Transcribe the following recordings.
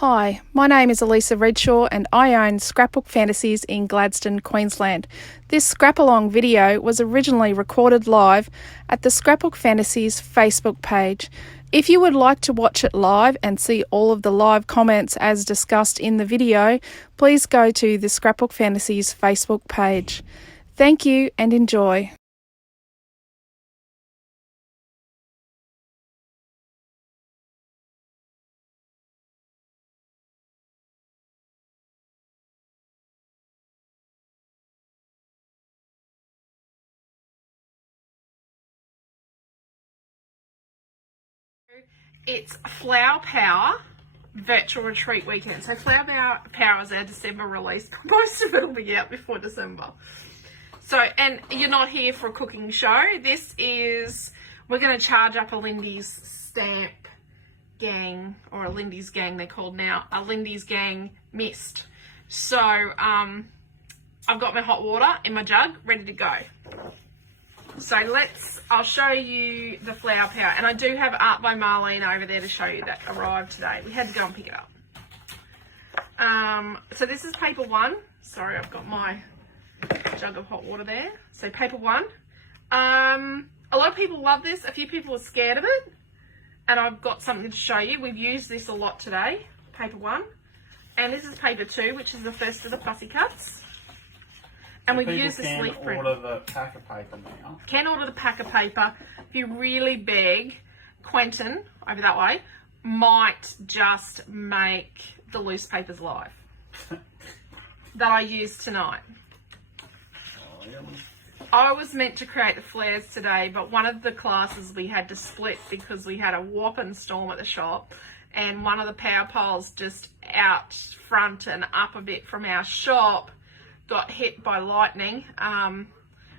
Hi, my name is Alicia Redshaw and I own Scrapbook Fantasies in Gladstone, Queensland. This scrap-along video was originally recorded live at the Scrapbook Fantasies Facebook page. If you would like to watch it live and see all of the live comments as discussed in the video, please go to the Scrapbook Fantasies Facebook page. Thank you and enjoy. It's Flower Power Virtual Retreat Weekend. So Flower Power is our December release. Most of it will be out before December. So, and you're not here for a cooking show. This is, we're going to charge up a Lindy's stamp gang, or a Lindy's gang they're called now, a Lindy's gang mist. So, I've got my hot water in my jug, ready to go. So I'll show you the Flower Power. And I do have Art by Marlene over there to show you that arrived today. We had to go and pick it up. So this is paper one. Sorry, I've got my jug of hot water there. So paper one. A lot of people love this. A few people are scared of it. And I've got something to show you. We've used this a lot today. Paper one. And this is paper two, which is the first of the fussy cuts. And we've used this leaf print. Order the pack of paper now. Can order the pack of paper. If you really beg, Quentin, over that way, might just make the loose papers live that I used tonight. Oh, yeah. I was meant to create the flares today, but one of the classes we had to split because we had a whopping storm at the shop, and one of the power poles just out front and up a bit from our shop got hit by lightning.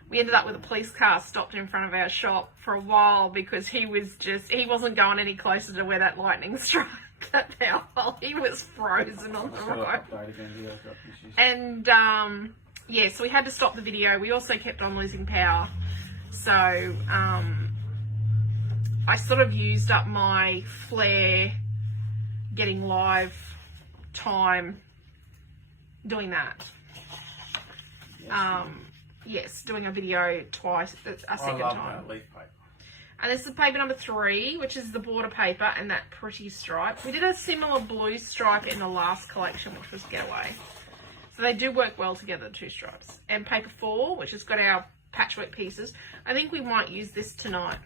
We ended up with a police car stopped in front of our shop for a while because he wasn't going any closer to where that lightning struck that power pole. He was frozen on the road. And yeah, so we had to stop the video. We also kept on losing power. So I sort of used up my flare getting live time doing that. Yes, doing a video twice, a second time. Leaf paper. And this is paper number 3, which is the border paper and that pretty stripe. We did a similar blue stripe in the last collection, which was Getaway. So they do work well together, the two stripes. And paper 4, which has got our patchwork pieces. I think we might use this tonight.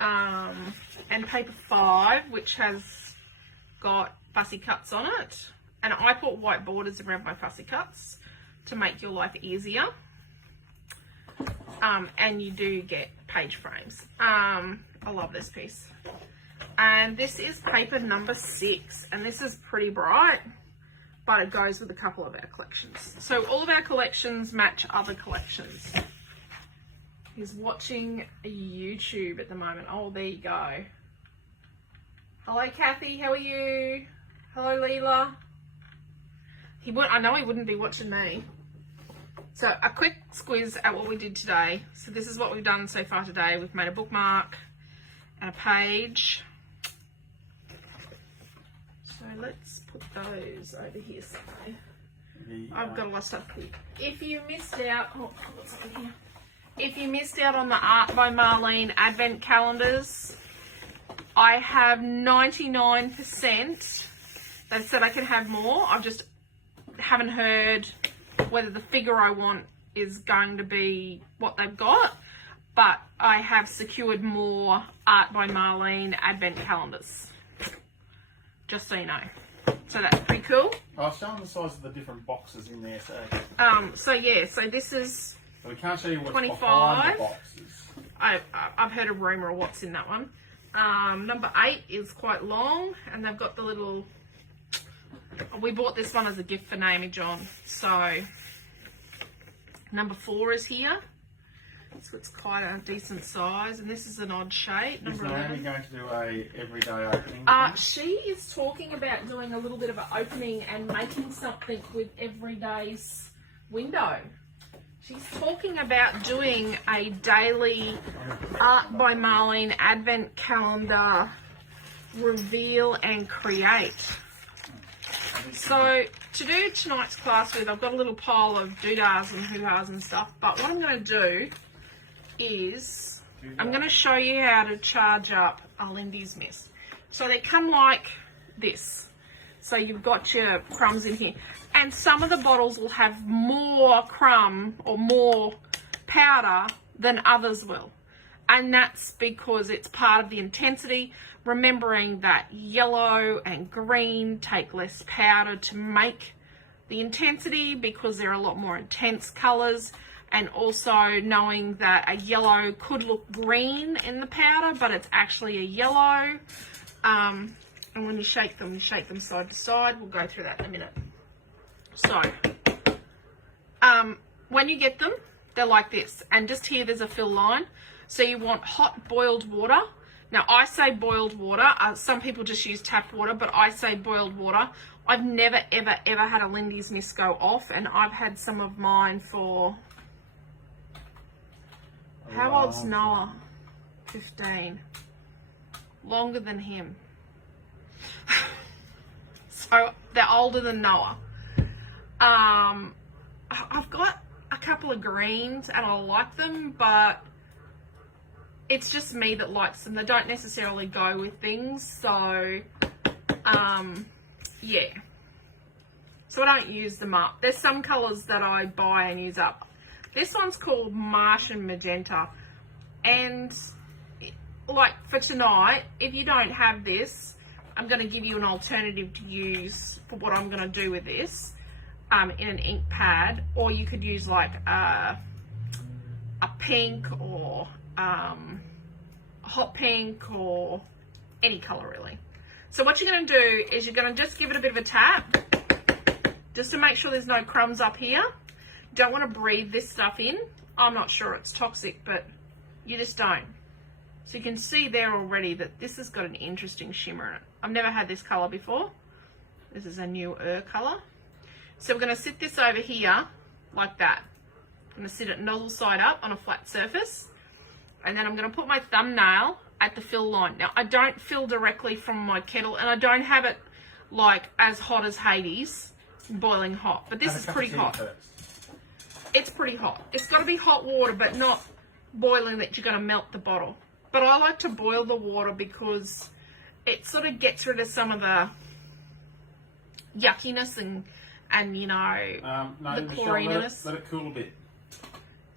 And paper 5, which has got fussy cuts on it. And I put white borders around my fussy cuts to make your life easier. And you do get page frames. I love this piece. And this is paper number 6. And this is pretty bright, but it goes with a couple of our collections. So all of our collections match other collections. He's watching YouTube at the moment. Oh, there you go. Hello, Kathy. How are you? Hello, Leela. I know he wouldn't be watching me. So a quick squiz at what we did today. So this is what we've done so far today. We've made a bookmark and a page. So let's put those over here somewhere. I've got a lot of stuff here. If you missed out, oh, I've got something here. If you missed out on the Art by Marlene Advent calendars, I have 99%. They said I can have more. I've just haven't heard whether the figure I want is going to be what they've got, but I have secured more Art by Marlene Advent calendars, just so you know. So that's pretty cool. I was showing the size of the different boxes in there, so yeah, so this is we can't show you what's 25. behind the boxes. I've heard a rumour of what's in that one. Number 8 is quite long, and they've got the little, we bought this one as a gift for Naomi John. So number 4 is here. So it's quite a decent size, and this is an odd shape. Is Naomi going to do a everyday opening? She is talking about doing a little bit of an opening and making something with everyday's window. She's talking about doing a daily Art by Marlene Advent calendar reveal and create. So to do tonight's class with, I've got a little pile of doodahs and hoo-has and stuff, but what I'm going to do is I'm going to show you how to charge up a Lindy's Mist. So they come like this. So you've got your crumbs in here, and some of the bottles will have more crumb or more powder than others will, and that's because it's part of the intensity, remembering that yellow and green take less powder to make the intensity because they're a lot more intense colors, and also knowing that a yellow could look green in the powder but it's actually a yellow. And when you shake them side to side. We'll go through that in a minute. So, when you get them, they're like this. And just here, there's a fill line. So you want hot boiled water. Now, I say boiled water. Some people just use tap water, but I say boiled water. I've never, ever, ever had a Lindy's Mist go off, and I've had some of mine for... How old's Noah? 15. Longer than him. So they're older than Noah. I've got a couple of greens and I like them, but it's just me that likes them. They don't necessarily go with things, so yeah. So I don't use them up. There's some colours that I buy and use up. This one's called Martian Magenta, and like for tonight, if you don't have this, I'm going to give you an alternative to use for what I'm going to do with this in an ink pad, or you could use like a pink or a hot pink or any colour really. So what you're going to do is you're going to just give it a bit of a tap just to make sure there's no crumbs up here. You don't want to breathe this stuff in. I'm not sure it's toxic, but you just don't. So you can see there already that this has got an interesting shimmer in it. I've never had this colour before. This is a newer colour. So we're going to sit this over here like that. I'm going to sit it nozzle side up on a flat surface. And then I'm going to put my thumbnail at the fill line. Now, I don't fill directly from my kettle, and I don't have it like as hot as Hades, boiling hot. But this is pretty hot. It's pretty hot. It's got to be hot water, but not boiling that you're going to melt the bottle. But I like to boil the water because it sort of gets rid of some of the yuckiness and you know, no, the chloriness. Let it cool a bit.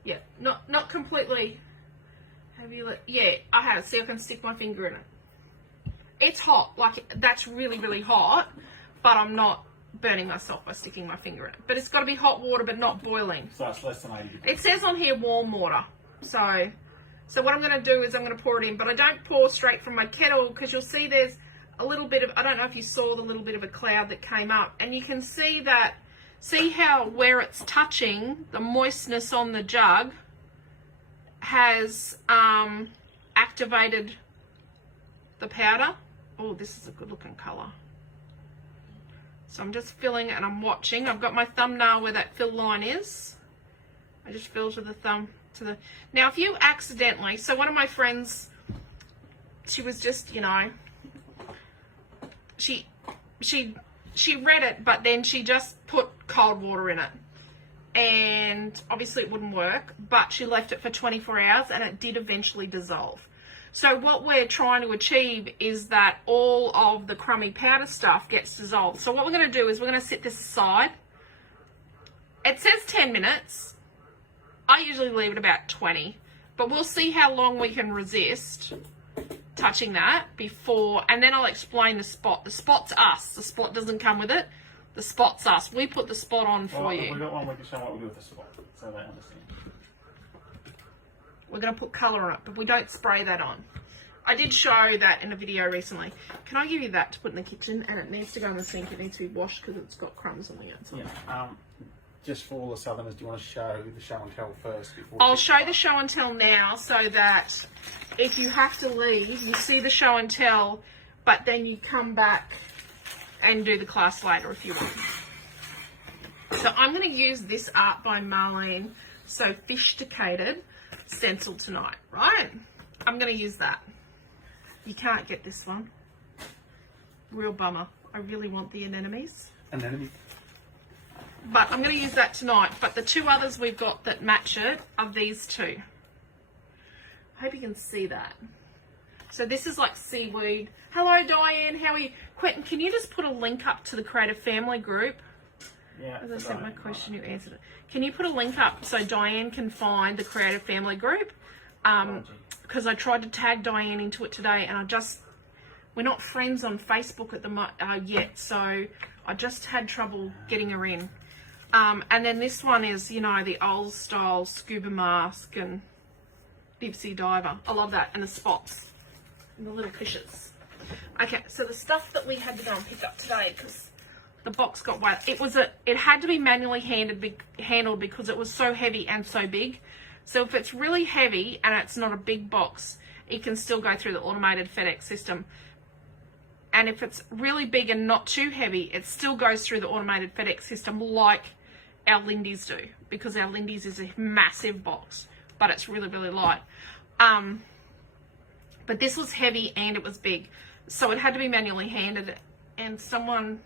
Yeah, not completely. Have you yeah, I have. See, I can stick my finger in it. It's hot. Like, that's really, really hot, but I'm not burning myself by sticking my finger in it. But it's got to be hot water, but not boiling. So it's less than 80 degrees. It says on here warm water. So what I'm going to do is I'm going to pour it in, but I don't pour straight from my kettle because you'll see there's a little bit of, I don't know if you saw the little bit of a cloud that came up, and you can see that, see how where it's touching, the moistness on the jug has activated the powder. Oh, this is a good looking colour. So I'm just filling and I'm watching. I've got my thumbnail where that fill line is. I just fill to the thumb. Now, if you accidentally, so one of my friends, she was just, you know, she read it, but then she just put cold water in it, and obviously it wouldn't work, but she left it for 24 hours and it did eventually dissolve. So what we're trying to achieve is that all of the crummy powder stuff gets dissolved. So what we're going to do is we're going to set this aside. It says 10 minutes. I usually leave it about 20, but we'll see how long we can resist touching that before, and then I'll explain the spot. The spot's us. The spot doesn't come with it. The spot's us. We put the spot on for you. We've got one we can show what we do with the spot, so they understand. We're going to put colour on it, but we don't spray that on. I did show that in a video recently. Can I give you that to put in the kitchen? And it needs to go in the sink. It needs to be washed because it's got crumbs on the outside. Yeah. Just for all the Southerners, do you want to show the show and tell first? I'll show the show and tell now, so that if you have to leave, you see the show and tell, but then you come back and do the class later if you want. So I'm going to use this art by Marlene, Sophisticated stencil tonight, right? I'm going to use that. You can't get this one. Real bummer. I really want the anemones. Anemone. But I'm going to use that tonight. But the two others we've got that match it are these two. I hope you can see that. So this is like seaweed. Hello, Diane. How are you? Quentin, can you just put a link up to the Creative Family group? Yeah. As I sent my question, you answered it. Can you put a link up so Diane can find the Creative Family group? Because I tried to tag Diane into it today, and we're not friends on Facebook at the yet, so I just had trouble getting her in. And then this one is, you know, the old style scuba mask and deep sea diver. I love that, and the spots and the little fishes. Okay, so the stuff that we had to go and pick up today, because the box got wet. It had to be manually handled because it was so heavy and so big. So if it's really heavy and it's not a big box, it can still go through the automated FedEx system. And if it's really big and not too heavy, it still goes through the automated FedEx system like our Lindy's do, because our Lindy's is a massive box, but it's really, really light. But this was heavy and it was big, so it had to be manually handled, and someone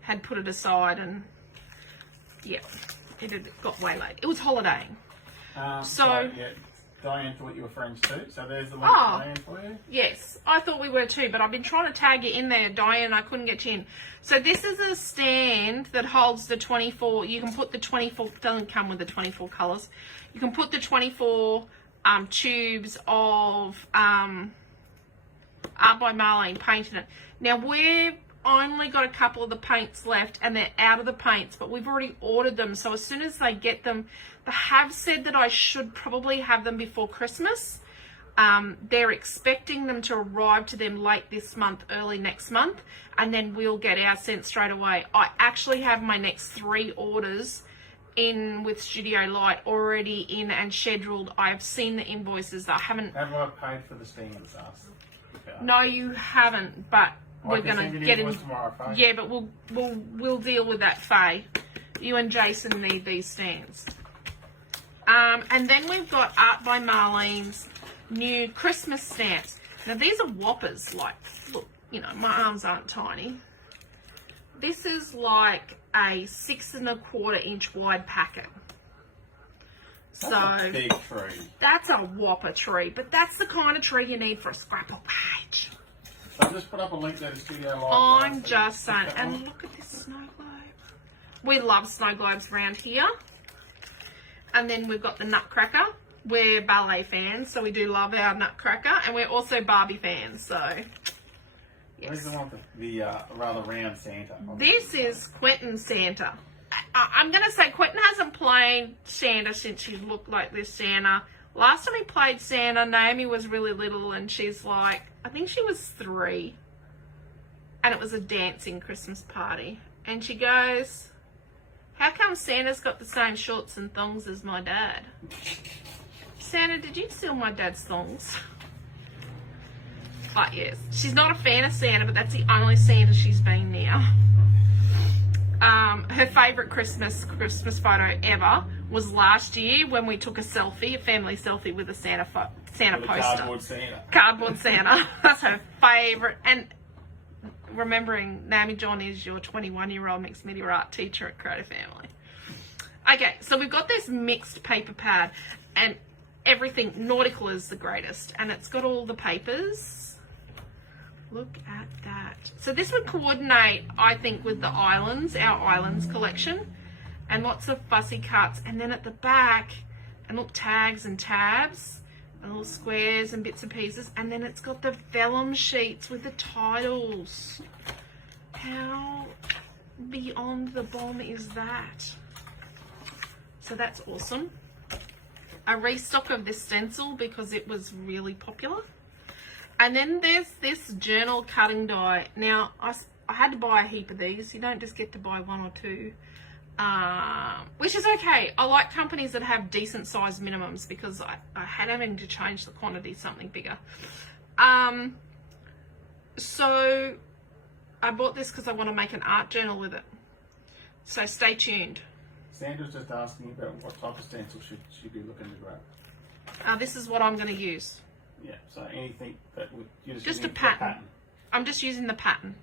had put it aside, and yeah, it had got waylaid. It was holidaying. So yeah, Diane thought you were friends too, so there's the link to Diane for you. Yes, I thought we were too, but I've been trying to tag you in there, Diane. I couldn't get you in. So this is a stand that holds the 24. You can put the 24. Doesn't come with the 24 colors. You can put the 24 tubes of Art by Marlene paint in it. Now we've only got a couple of the paints left, and they're out of the paints, but we've already ordered them. So as soon as they get them, they have said that I should probably have them before Christmas. They're expecting them to arrive to them late this month, early next month, and then we'll get our sent straight away. I actually have my next 3 orders in with Studio Light already in and scheduled. I have seen the invoices. I haven't. Have I paid for the steamers? No, you haven't, but we're gonna get in tomorrow, Faye. Yeah, but we'll deal with that, Faye. You and Jason need these stands. And then we've got Art by Marlene's new Christmas stamps. Now these are whoppers. Like, look, you know, my arms aren't tiny. This is like a 6 1/4 inch wide packet. That's a big tree. That's a whopper tree, but that's the kind of tree you need for a scrapbook page. So I'll just put up a link to the Studio Light. I'm just saying. And look at this snow globe. We love snow globes around here. And then we've got the Nutcracker. We're ballet fans, so we do love our Nutcracker. And we're also Barbie fans, so yes. Where's the one with the rather round Santa? This is Quentin Santa. I'm going to say Quentin hasn't played Santa since he looked like this Santa. Last time he played Santa, Naomi was really little, and she's like, I think she was 3. And it was a dancing Christmas party. And she goes, how come Santa's got the same shorts and thongs as my dad? Santa, did you steal my dad's thongs? But yes, she's not a fan of Santa, but that's the only Santa she's been now. Her favourite Christmas photo ever was last year when we took a family selfie with a Santa poster. Cardboard Santa. Cardboard Santa. That's her favourite. And remembering Naomi John is your 21-year-old mixed media art teacher at Creative Family. Okay, so we've got this mixed paper pad, and everything nautical is the greatest, and it's got all the papers. Look at that. So this would coordinate, I think, with the islands, our islands collection, and lots of fussy cuts. And then at the back, and look, tags and tabs, and little squares and bits and pieces. And then it's got the vellum sheets with the titles. How beyond the bomb is that? So that's awesome. A restock of this stencil because it was really popular. And then there's this journal cutting die. Now, I had to buy a heap of these. You don't just get to buy 1 or 2, which is okay. I like companies that have decent size minimums because I had having to change the quantity to something bigger. So I bought this because I want to make an art journal with it. So stay tuned. Sandra's just asking about what type of stencil should she be looking to grab. This is what I'm going to use. Yeah, so anything that would... Just a pattern. I'm just using the pattern.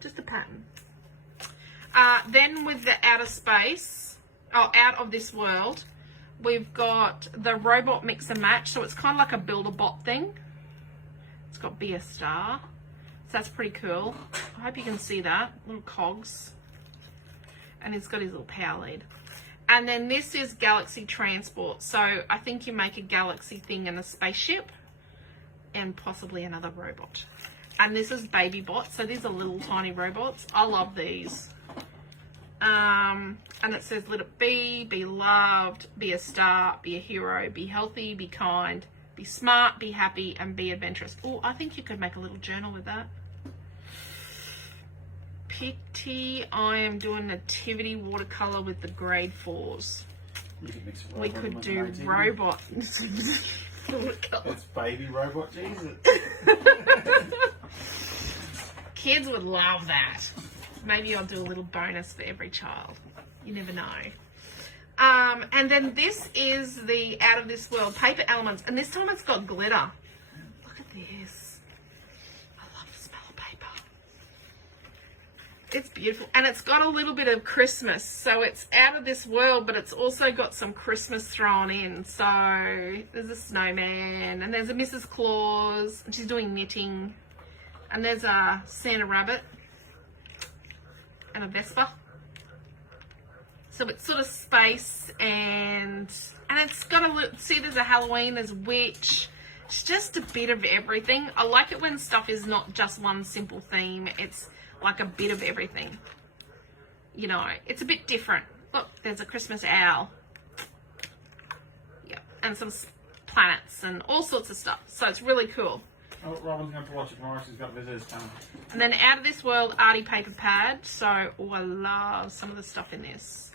just a pattern. Then with the outer space, out of this world, we've got the robot mix and match. So it's kind of like a Build-A-Bot thing. It's got Be a Star. So that's pretty cool. I hope you can see that. Little cogs. And he's got his little power lead. And then this is Galaxy Transport. So I think you make a galaxy thing and a spaceship. And possibly another robot. And this is Baby Bot. So these are little tiny robots. I love these. And it says, let it be loved, be a star, be a hero, be healthy, be kind, be smart, be happy, and be adventurous. Oh, I think you could make a little journal with that. Pity, I am doing nativity watercolor with the grade 4s. You could mix We could do robot. It's baby robot, Jesus. Kids would love that. Maybe I'll do a little bonus for every child. You never know. And then this is the Out of This World paper elements. And this time it's got glitter. Look at this. I love the smell of paper. It's beautiful. And it's got a little bit of Christmas. So it's Out of This World, but it's also got some Christmas thrown in. So there's a snowman. And there's a Mrs. Claus. And she's doing knitting. And there's a Santa Rabbit. And a Vespa. So it's sort of space and it's got a little, see there's a Halloween, there's a witch. It's just a bit of everything. I like it when stuff is not just one simple theme. It's like a bit of everything. You know, it's a bit different. Look, there's a Christmas owl. Yep, and some planets and all sorts of stuff. So it's really cool. Oh, Robin's going to watch it tomorrow. She's got visitors coming. And then Out of This World arty paper pad. So, I love some of the stuff in this.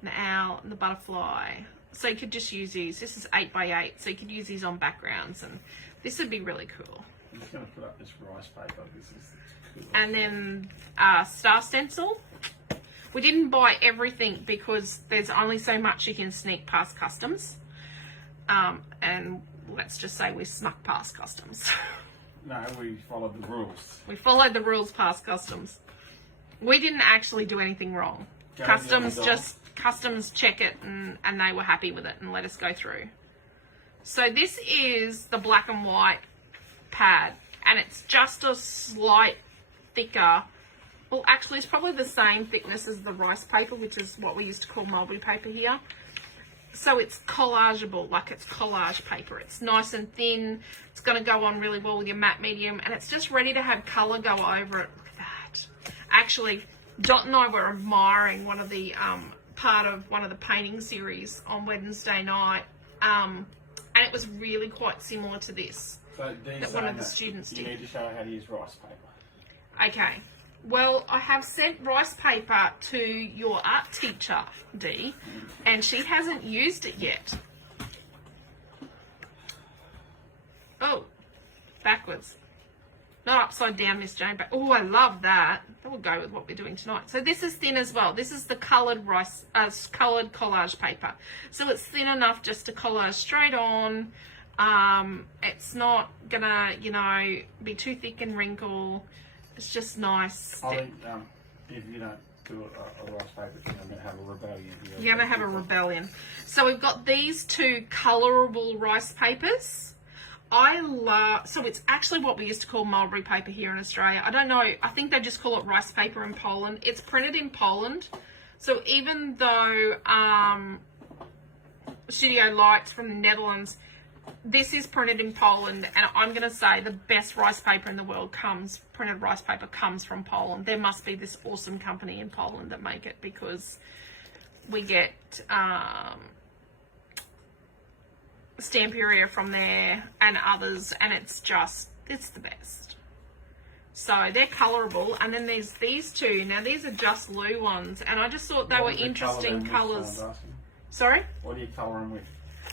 And the owl and the butterfly. So you could just use these. This is 8x8. So you could use these on backgrounds. And this would be really cool. I'm just going to put up this rice paper. This is cool. And then star stencil. We didn't buy everything because there's only so much you can sneak past customs. And let's just say we snuck past customs. No, we followed the rules. We followed the rules past customs. We didn't actually do anything wrong. Customs check it and they were happy with it and let us go through. So this is the black and white pad and it's just a slight thicker. Well, actually it's probably the same thickness as the rice paper, which is what we used to call mulberry paper here. So it's collageable, like it's collage paper. It's nice and thin. It's going to go on really well with your matte medium. And it's just ready to have colour go over it. Look at that. Actually, Dot and I were admiring one of the, part of one of the painting series on Wednesday night. And it was really quite similar to this. So that one of the students did. You need to show her how to use rice paper. Okay. Well, I have sent rice paper to your art teacher, Dee, and she hasn't used it yet. Oh, backwards. Not upside down, Miss Jane, but oh, I love that. That will go with what we're doing tonight. So this is thin as well. This is the coloured coloured collage paper. So it's thin enough just to collage straight on. It's not gonna, you know, be too thick and wrinkle. It's just nice. I think if you don't do a rice paper thing, I'm going to have a rebellion. You're going to have a rebellion. So we've got these two colourable rice papers. So it's actually what we used to call mulberry paper here in Australia. I don't know. I think they just call it rice paper in Poland. It's printed in Poland. So even though Studio Lights from the Netherlands, this is printed in Poland, and I'm going to say the best rice paper in the world printed rice paper comes from Poland. There must be this awesome company in Poland that make it because we get Stamperia from there and others, and it's the best. So they're colourable, and then there's these two. Now these are just Lou ones, and I just thought they were interesting colours. Sorry? What do you colour them with?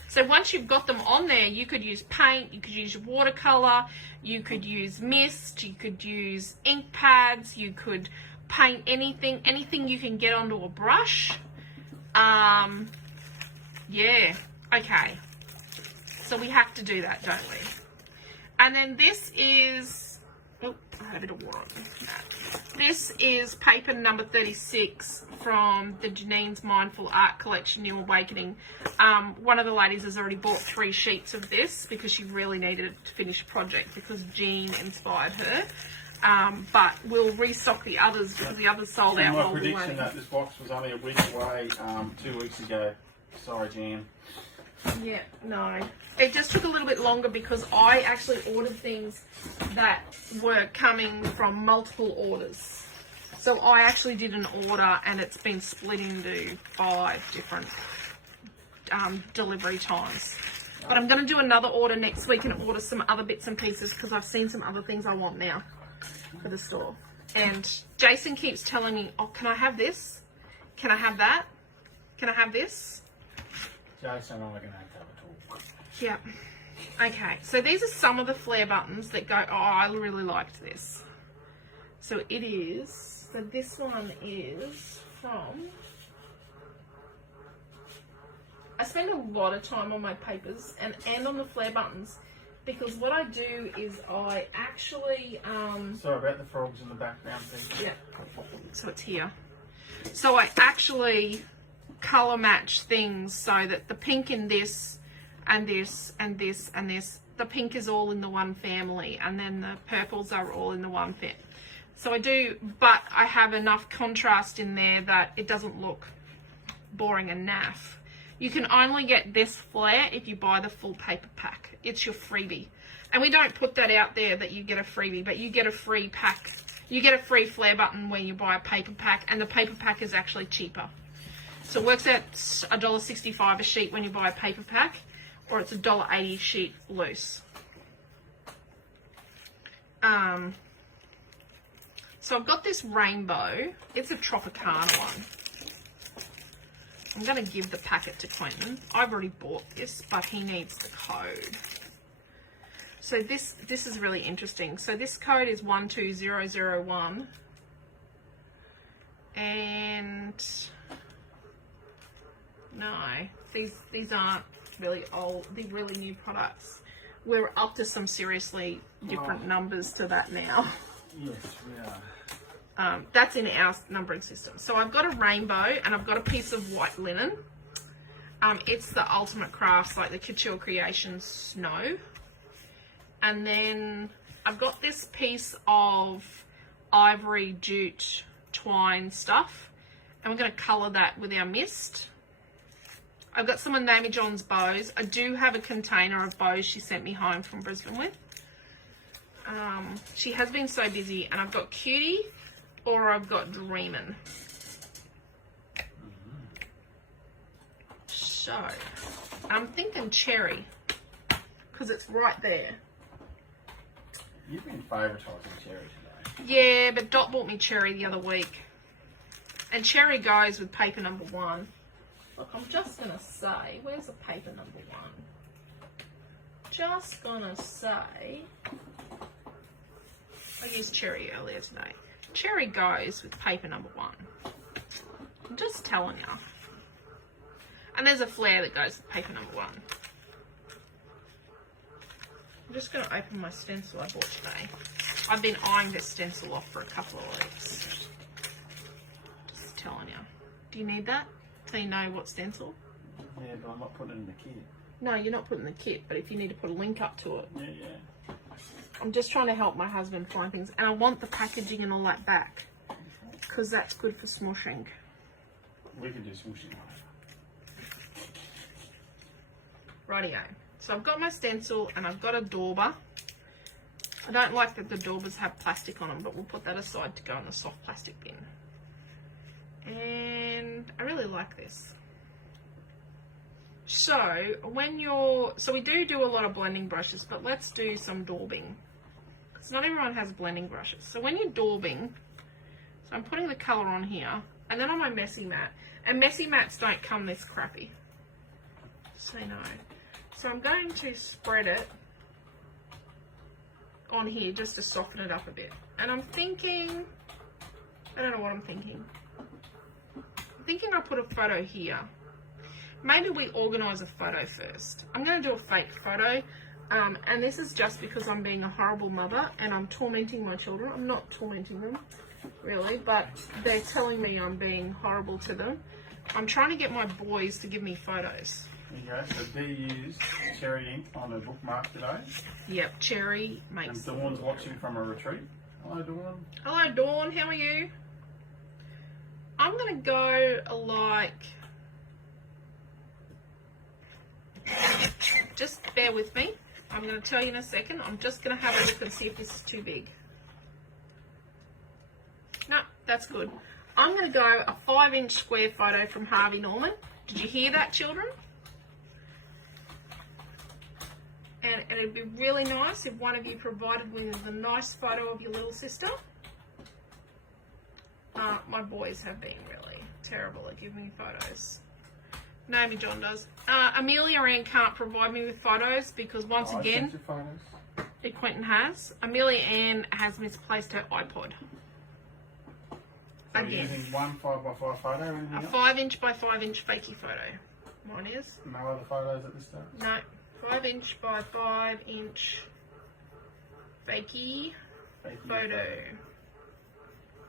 So once you've got them on there, you could use paint, you could use watercolour, you could use mist, you could use ink pads, you could paint anything you can get onto a brush. Yeah, okay. So we have to do that, don't we? And then this is, oh, I had a bit of water on that. this is paper number 36 from the Janine's Mindful Art Collection, New Awakening. One of the ladies has already bought 3 sheets of this because she really needed to finish a project because Jean inspired her. But we'll restock the others because the others sold out. My prediction that this box was only a week away 2 weeks ago. Sorry, Jan. Yeah, no. It just took a little bit longer because I actually ordered things that were coming from multiple orders. So I actually did an order and it's been split into 5 different delivery times. But I'm going to do another order next week and order some other bits and pieces because I've seen some other things I want now for the store. And Jason keeps telling me, oh, can I have this? Can I have that? Can I have this? Jason and I are going to have a talk. Yeah. Okay, so these are some of the flare buttons that go, oh, I really liked this. So it is, so this one is from, I spend a lot of time on my papers and on the flare buttons because what I do is I actually... Sorry about the frogs in the background, please. Yeah, so it's here. So I actually colour match things so that the pink in this and this and this and this, the pink is all in the one family and then the purples are all in the one family. So I do, but I have enough contrast in there that it doesn't look boring and naff. You can only get this flare if you buy the full paper pack. It's your freebie. And we don't put that out there that you get a freebie, but you get a free pack. You get a free flare button when you buy a paper pack, and the paper pack is actually cheaper. So it works out $1.65 a sheet when you buy a paper pack, or it's $1.80 sheet loose. So I've got this rainbow. It's a Tropicana one. I'm going to give the packet to Quentin. I've already bought this, but he needs the code. So this is really interesting. So this code is 12001. And no, these aren't really old. They're really new products. We're up to some seriously different numbers to that now. Yes, we are. That's in our numbering system. So I've got a rainbow and I've got a piece of white linen. It's the Ultimate Crafts, like the Couture Creations Snow. And then I've got this piece of ivory jute twine stuff. And we're going to colour that with our mist. I've got some of Mamie John's bows. I do have a container of bows she sent me home from Brisbane with. She has been so busy, and I've got Cutie or I've got Dreamin'. So I'm thinking cherry because it's right there. You've been favouritising cherry today. Yeah, but Dot bought me cherry the other week, and cherry goes with paper number 1. Look, I'm just gonna say, where's the paper number 1? Just gonna say, I used cherry earlier today. Cherry goes with paper number 1. I'm just telling you. And there's a flare that goes with paper number 1. I'm just going to open my stencil I bought today. I've been eyeing this stencil off for a couple of weeks. Just telling you. Do you need that? So you know what stencil? Yeah, but I'm not putting it in the kit. No, you're not putting the kit, but if you need to put a link up to it. Yeah. I'm just trying to help my husband find things, and I want the packaging and all that back because that's good for smushing. We can do smushing later. Rightio. So I've got my stencil and I've got a dauber. I don't like that the daubers have plastic on them, but we'll put that aside to go in the soft plastic bin. And I really like this. So we do a lot of blending brushes, but let's do some daubing. Because not everyone has blending brushes. So when you're daubing, so I'm putting the colour on here, and then on my messy mat. And messy mats don't come this crappy. So no. So I'm going to spread it on here just to soften it up a bit. And I'm thinking, I don't know what I'm thinking. I'm thinking I'll put a photo here. Maybe we organise a photo first. I'm going to do a fake photo And this is just because I'm being a horrible mother and I'm tormenting my children. I'm not tormenting them, really, but they're telling me I'm being horrible to them. I'm trying to get my boys to give me photos. There you go. So Dee used cherry ink on her bookmark today. Yep, cherry makes. And Dawn's watching from a retreat. Hello, Dawn. Hello, Dawn. How are you? I'm going to go like... Just bear with me. I'm going to tell you in a second. I'm just going to have a look and see if this is too big. No, that's good. I'm going to go a 5-inch square photo from Harvey Norman. Did you hear that, children? And it'd be really nice if one of you provided me with a nice photo of your little sister. My boys have been really terrible at giving me photos. Naomi John does. Amelia Ann can't provide me with photos because once again, Quentin has. Amelia Ann has misplaced her iPod. So again. Using one 5x5 photo? A 5-inch by 5-inch fakey photo. Mine is. No other photos at this stage? No. 5-inch by 5-inch fakey photo.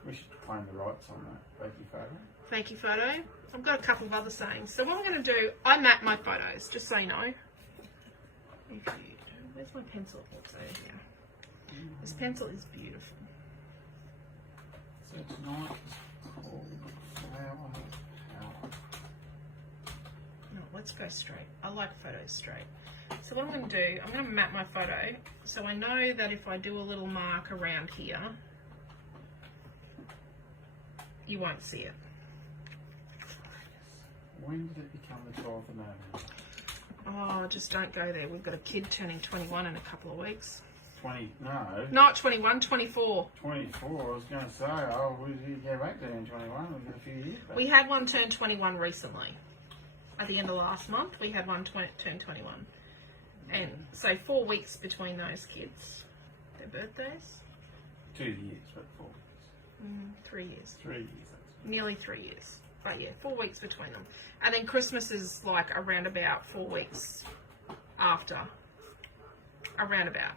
We should claim the rights on that fakey photo. Fakey photo. I've got a couple of other sayings. So what I'm going to do, I map my photos, just so you know. Where's my pencil? It's over here. This pencil is beautiful. So tonight is called Flower Power. No, let's go straight. I like photos straight. So what I'm going to do, I'm going to map my photo so I know that if I do a little mark around here, you won't see it. When did it become the 12th of November? Oh, just don't go there. We've got a kid turning 21 in a couple of weeks. 20, no. Not 21, 24. 24, I was going to say, oh, we did get back there in 21, we got a few years back. We had one turn 21 recently. At the end of last month, we had one turn 21. And so 4 weeks between those kids. Their birthdays? 2 years, but 4 weeks. 3 years. 3 years. Nearly 3 years. But yeah, 4 weeks between them. And then Christmas is like around about 4 weeks after. Around about.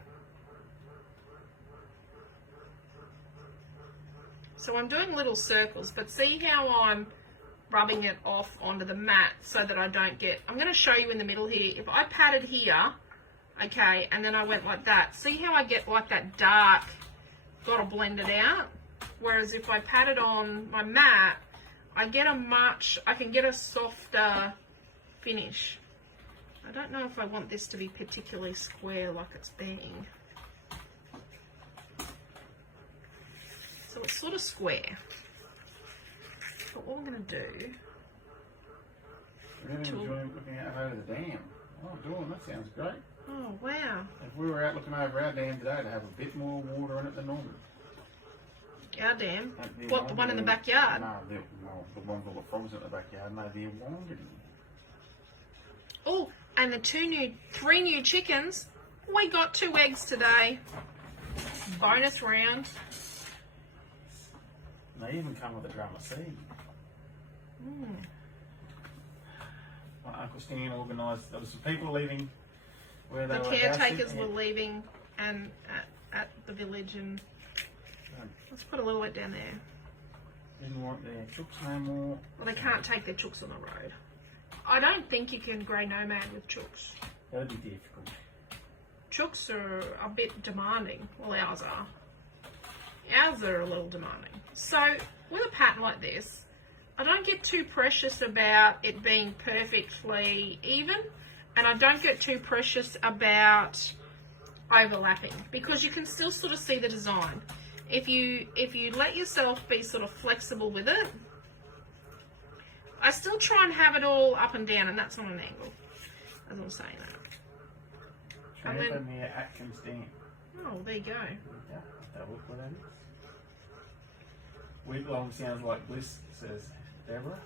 So I'm doing little circles, but see how I'm rubbing it off onto the mat so that I don't get... I'm going to show you in the middle here. If I patted here, okay, and then I went like that, see how I get like that dark, got to blend it out? Whereas if I pat it on my mat, I can get a softer finish. I don't know if I want this to be particularly square like it's being. So it's sort of square. But what I'm going to do... Really enjoying looking out over the dam. Oh, Dawn, that sounds great. Oh, wow. If we were out looking over our dam today to have a bit more water in it than normal. Our dam? What, the one in the backyard? No, the one with all the frogs in the backyard. No, they're wandering. Oh, and the 3 new chickens. We got 2 eggs today. Bonus round. They even come with a drum of seed. My Uncle Stan organised, there was some people leaving where they were. The caretakers were leaving and at the village, and let's put a little bit down there. Didn't want their chooks no more. Well, they can't take their chooks on the road. I don't think you can grey nomad with chooks. That'd be difficult. Chooks are a bit demanding. Well, ours are. Ours are a little demanding. So with a pattern like this, I don't get too precious about it being perfectly even, and I don't get too precious about overlapping, because you can still sort of see the design. If you let yourself be sort of flexible with it, I still try and have it all up and down, and that's on an angle, as I'm saying that. Tramp near Atkins Dam. Oh, there you go. Yeah, that look what that is. Week long sounds like bliss, says Deborah.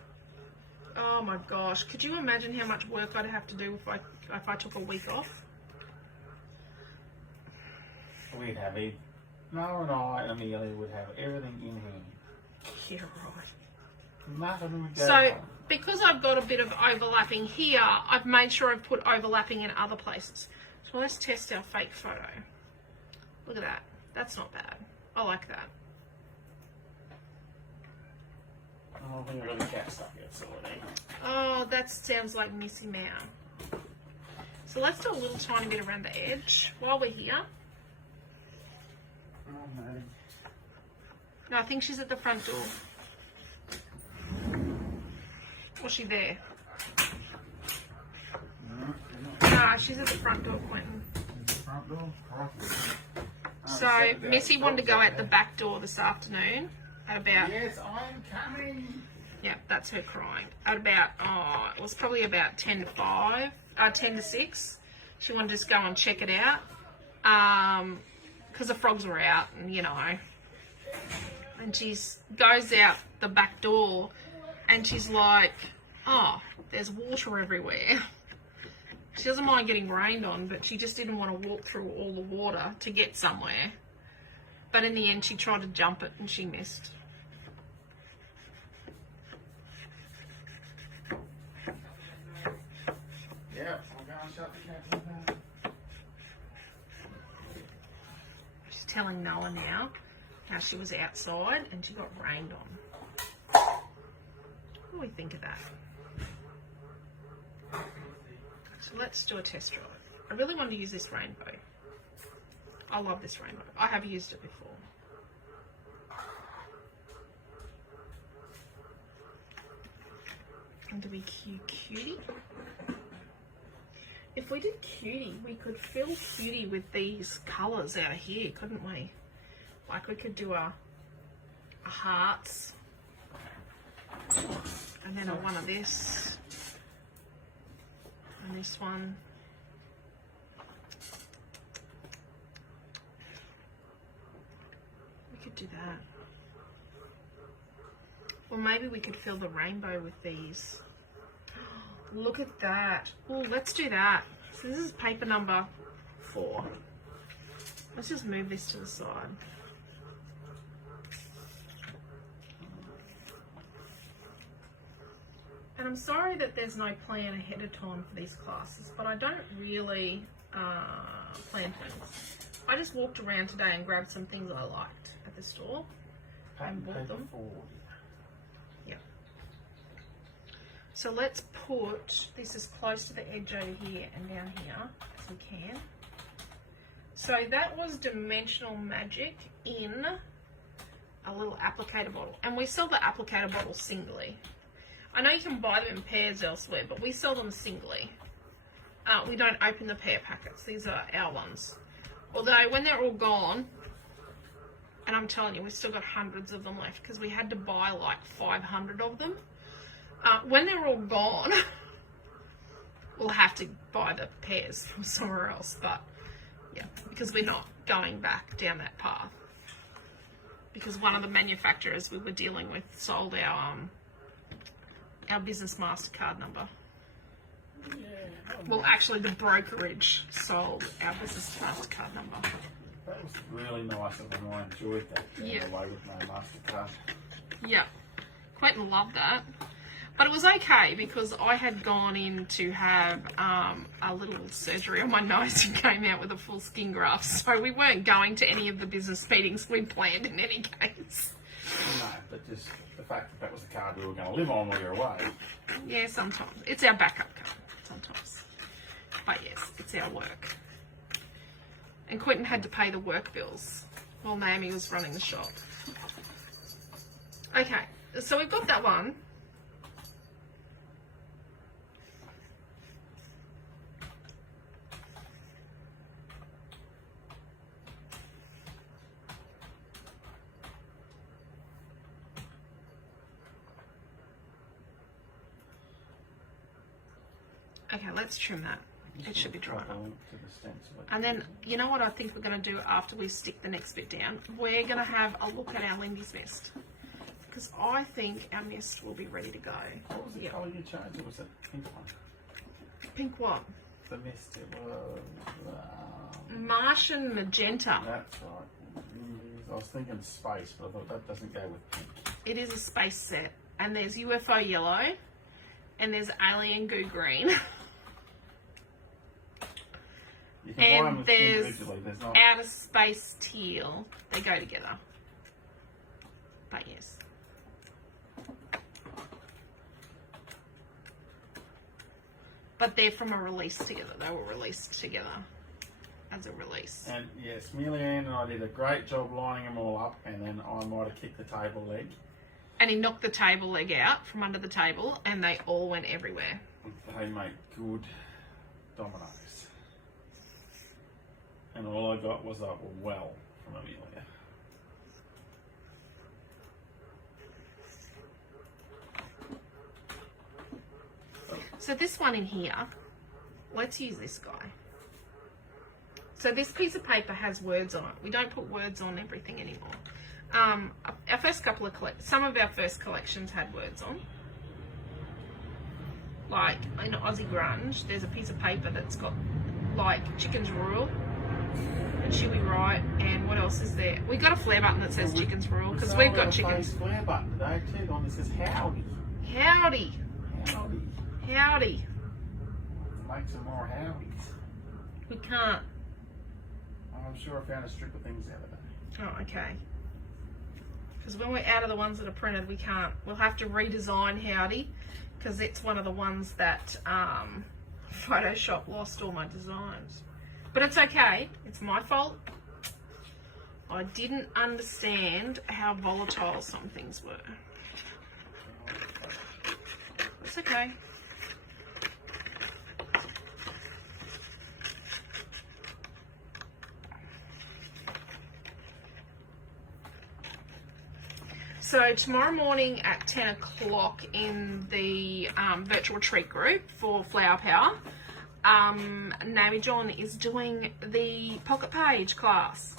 Oh my gosh, could you imagine how much work I'd have to do if I took a week off? We'd have it. Noah and I and Amelia would have everything in hand. Yeah, right. Nothing would go So, wrong. because I've got a bit of overlapping here, I've made sure I've put overlapping in other places. So let's test our fake photo. Look at that. That's not bad. I like that. Oh, I think I've got the cat stuck outside. Oh, that sounds like Missy Mouse. So let's do a little tiny bit around the edge while we're here. Oh, no. No, I think she's at the front door. Was she there? No, she's at the front door, Quentin. Front door? So Missy wanted to go out the back door this afternoon at about... Yes, I'm coming. Yeah, that's her crying. At about, it was probably about 10 to 6. She wanted to just go and check it out. Because the frogs were out and, you know. And she goes out the back door and she's like, oh, there's water everywhere. She doesn't mind getting rained on, but she just didn't want to walk through all the water to get somewhere. But in the end, she tried to jump it and she missed. Yeah, I'll go and shut the cat door. She's telling Noah now how she was outside and she got rained on. What do we think of that? So let's do a test drive. I really want to use this rainbow. I love this rainbow. I have used it before. And do we Cutie? If we did Cutie, we could fill Cutie with these colours out here, couldn't we? Like we could do a hearts and then a one of this and this one. We could do that. Or maybe we could fill the rainbow with these. Look at that. Oh, let's do that. So this is paper number 4. Let's just move this to the side. And I'm sorry that there's no plan ahead of time for these classes, but I don't really plan things. I just walked around today and grabbed some things I liked at the store and bought them. Yeah. So let's put this as close to the edge over here and down here as we can. So that was Dimensional Magic in a little applicator bottle. And we sell the applicator bottles singly. I know you can buy them in pairs elsewhere, but we sell them singly. We don't open the pair packets. These are our ones. Although when they're all gone, and I'm telling you, we've still got hundreds of them left because we had to buy like 500 of them. When they're all gone, we'll have to buy the pairs from somewhere else. But yeah, because we're not going back down that path. Because one of the manufacturers we were dealing with sold our business MasterCard number. Yeah, Well, actually, the brokerage sold our business MasterCard number. that was really nice of them. I enjoyed that. Yeah. Away with my MasterCard. Yeah, Quentin loved that. But it was okay because I had gone in to have a little surgery on my nose and came out with a full skin graft. So we weren't going to any of the business meetings we planned in any case. No, but just the fact that that was the card we were going to live on while you're away. Yeah, sometimes. It's our backup card, sometimes. But yes, it's our work. And Quentin had to pay the work bills while Naomi was running the shop. Okay, so we've got that one. Okay, let's trim that. It should be dry enough. And then, you know what I think we're going to do after we stick the next bit down? We're going to have a look at our Lindy's mist. Because I think our mist will be ready to go. What was the colour you chose? Or was it pink one? Pink what? The mist, it was... Martian magenta. That's right. I was thinking space, but I thought that doesn't go with pink. It is a space set. And there's UFO yellow. And there's alien goo green. And there's individually. There's not. outer space teal. They go together. But yes. But they're from a release together. They were released together as a release. And yes, Leanne and I did a great job lining them all up, and then I might have kicked the table leg. And he knocked the table leg out from under the table, and they all went everywhere. They make good dominoes. And all I got was a well from Amelia. So this one in here, let's use this guy. So this piece of paper has words on it. We don't put words on everything anymore. Our first couple of some of our first collections had words on. Like in Aussie Grunge, there's a piece of paper that's got like Chickens Royal and Chewy Right, and what else is there? We got a flare button that says Chickens Royal because we've got chickens. Flare button today too. The one that says howdy. Howdy. Howdy. Howdy. Make some more howdies. We can't. I'm sure I found a strip of things the other day. Oh, okay. Because when we're out of the ones that are printed, we can't. We'll have to redesign Howdy because it's one of the ones that Photoshop lost all my designs. But it's okay. It's my fault. I didn't understand how volatile some things were. It's okay. So tomorrow morning at 10 o'clock in the virtual retreat group for Flower Power, Naomi John is doing the pocket page class.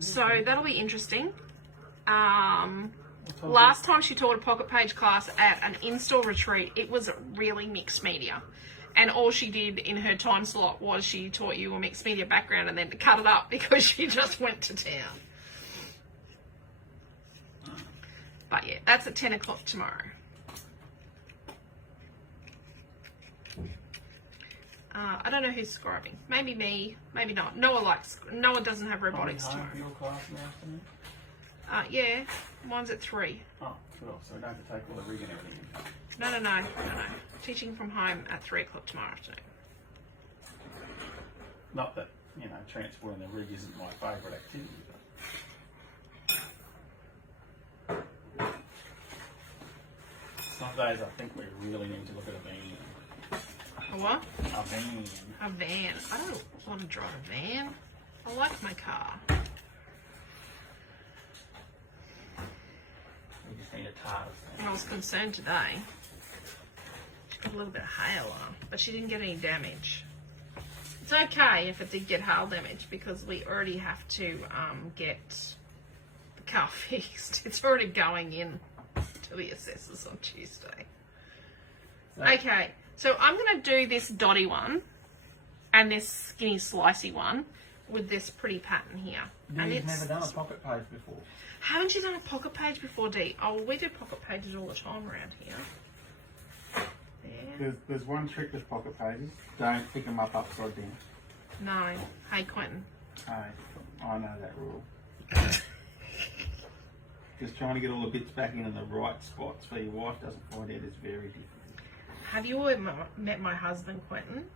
So that'll be interesting. Last time she taught a pocket page class at an in-store retreat, it was really mixed media. And all she did in her time slot was she taught you a mixed media background and then to cut it up because she just went to town. But yeah, that's at 10 o'clock tomorrow. I don't know who's scribing. Maybe me, maybe not. Noah doesn't have robotics tomorrow. For your class in the afternoon? Yeah, mine's at 3. Oh, cool. So I don't have to take all the rig and everything. No. Teaching from home at 3 o'clock tomorrow afternoon. Not that, transporting the rig isn't my favourite activity. Some days I think we really need to look at a van. A what? A van. A van. I don't want to drive a van. I like my car. We just need a TARDIS. I was concerned today. She got a little bit of hail on, but she didn't get any damage. It's okay if it did get hail damage because we already have to get the car fixed. It's already going in to the assessors on Tuesday. Okay, so I'm going to do this dotty one and this skinny slicey one with this pretty pattern here. And You've never done a pocket page before. Haven't you done a pocket page before, Dee? Oh, well, we do pocket pages all the time around here. There. There's one trick with pocket pages. Don't pick them up upside down. No. Hey, Quentin. Hey, I know that rule. Just trying to get all the bits back in the right spots where your wife doesn't find it is very difficult. Have you ever met my husband, Quentin?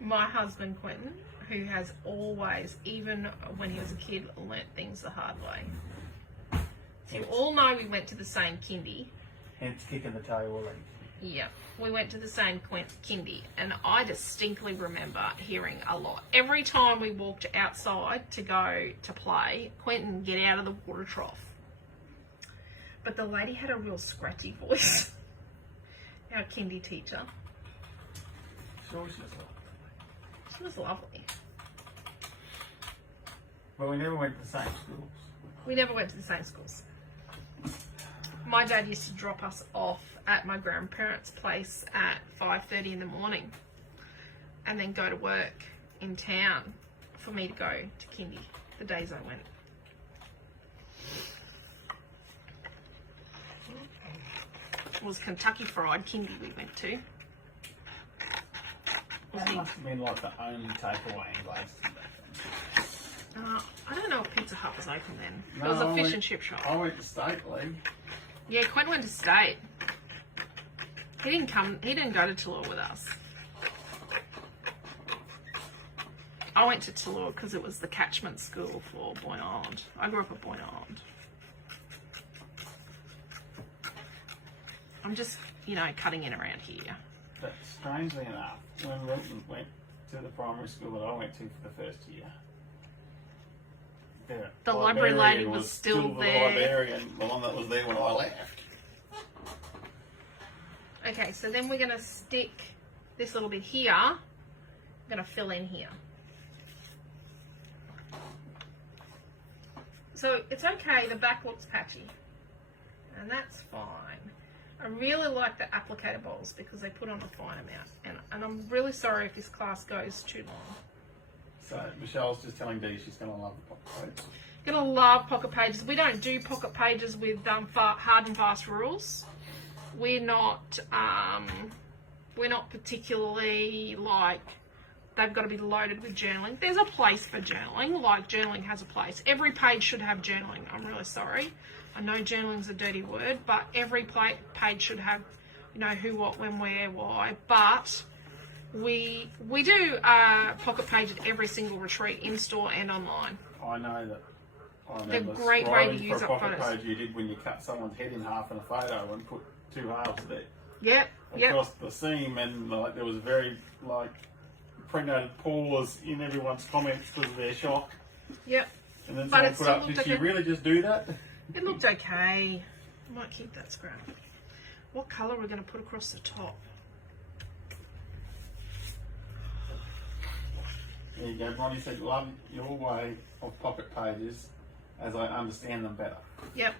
My husband, Quentin, who has always, even when he was a kid, learnt things the hard way. So you all know we went to the same kindy. Hence kicking the tail leg. Yeah, we went to the same kindy, and I distinctly remember hearing a lot. Every time we walked outside to go to play, Quentin, get out of the water trough. But the lady had a real scratchy voice. Our kindy teacher. Sure, she was lovely. She was lovely. But we never went to the same schools. We never went to the same schools. My dad used to drop us off at my grandparents' place at 5:30 in the morning and then go to work in town for me to go to kindy the days I went. It was Kentucky Fried Kindy we went to. That must have been like the only takeaway in Gladstone. I don't know if Pizza Hut was open then. No, It was a I fish went- and chip shop. I went to State League. Yeah, Quentin went to State. He didn't go to Toddler with us. I went to Toddler because it was the catchment school for Boyne Island. I grew up at Boyne Island. I'm just, cutting in around here. But strangely enough, when Wilton went to the primary school that I went to for the first year, The library lady librarian was still the there. librarian, the one that was there when I left. Okay, so then we're going to stick this little bit here. I'm going to fill in here. So it's okay, the back looks patchy. And that's fine. I really like the applicator bowls because they put on a fine amount. And I'm really sorry if this class goes too long. So Michelle's just telling Dee she's going to love the pocket pages. Gonna love pocket pages. We don't do pocket pages with hard and fast rules. We're not particularly like they've got to be loaded with journaling. There's a place for journaling, like journaling has a place. Every page should have journaling. I'm really sorry. I know journaling's a dirty word, but every page should have, who, what, when, where, why. But we do pocket page at every single retreat, in store and online. I know that. They're a great way to use up pocket photos. page you did when you cut someone's head in half in a photo and put two halves there. Yep. Across the seam, and there was very printed pause in everyone's comments because of their shock. Yep. And then But someone it put still up, looked did like she a- really just do that? It looked okay. I might keep that scrap. What colour are we going to put across the top? There you go. Bronnie said, love your way of pocket pages as I understand them better. Yep.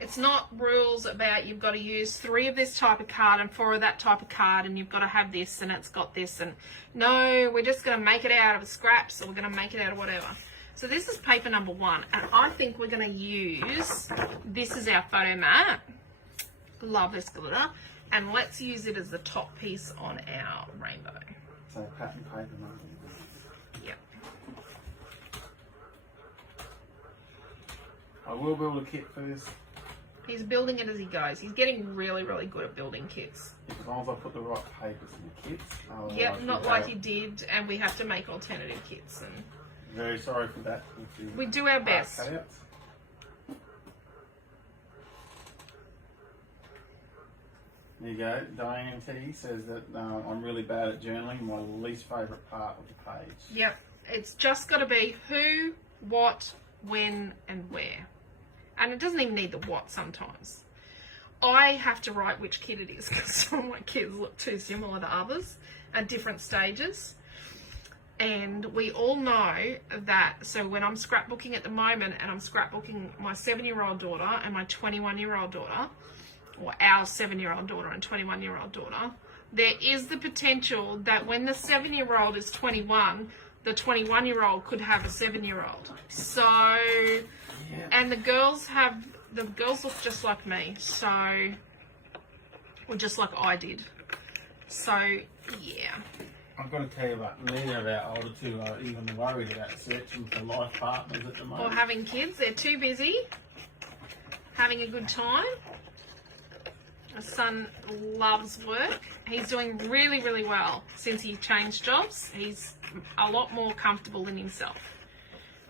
It's not rules about you've got to use 3 of this type of card and 4 of that type of card and you've got to have this and it's got this. And no, we're just going to make it out of scraps or we're going to make it out of whatever. So this is paper number 1 and I think we're going to use, this is our photo mat. Love this glitter. And let's use it as the top piece on our rainbow. So pattern paper, maybe. Yep. I will build a kit first. He's building it as he goes. He's getting really, really good at building kits. As long as I put the right papers in the kits. Yep, not like you did, and we have to make alternative kits. And Very sorry for that. we do our best. Cutouts. There you go. Diane T says that I'm really bad at journaling. My least favourite part of the page. Yep, it's just got to be who, what, when, and where. And it doesn't even need the what sometimes. I have to write which kit it is because some of my kids look too similar to others at different stages. And we all know that, so when I'm scrapbooking at the moment and I'm scrapbooking my 7-year-old daughter and my 21-year-old daughter, or our 7-year-old daughter and 21-year-old daughter, there is the potential that when the 7-year-old is 21, the 21-year-old could have a 7-year-old. So, and the girls look just like me, so, or just like I did. So, yeah. I've got to tell you about neither of our older two are even worried about searching for life partners at the moment. Or having kids, they're too busy having a good time. My son loves work. He's doing really, really well since he changed jobs. He's a lot more comfortable in himself.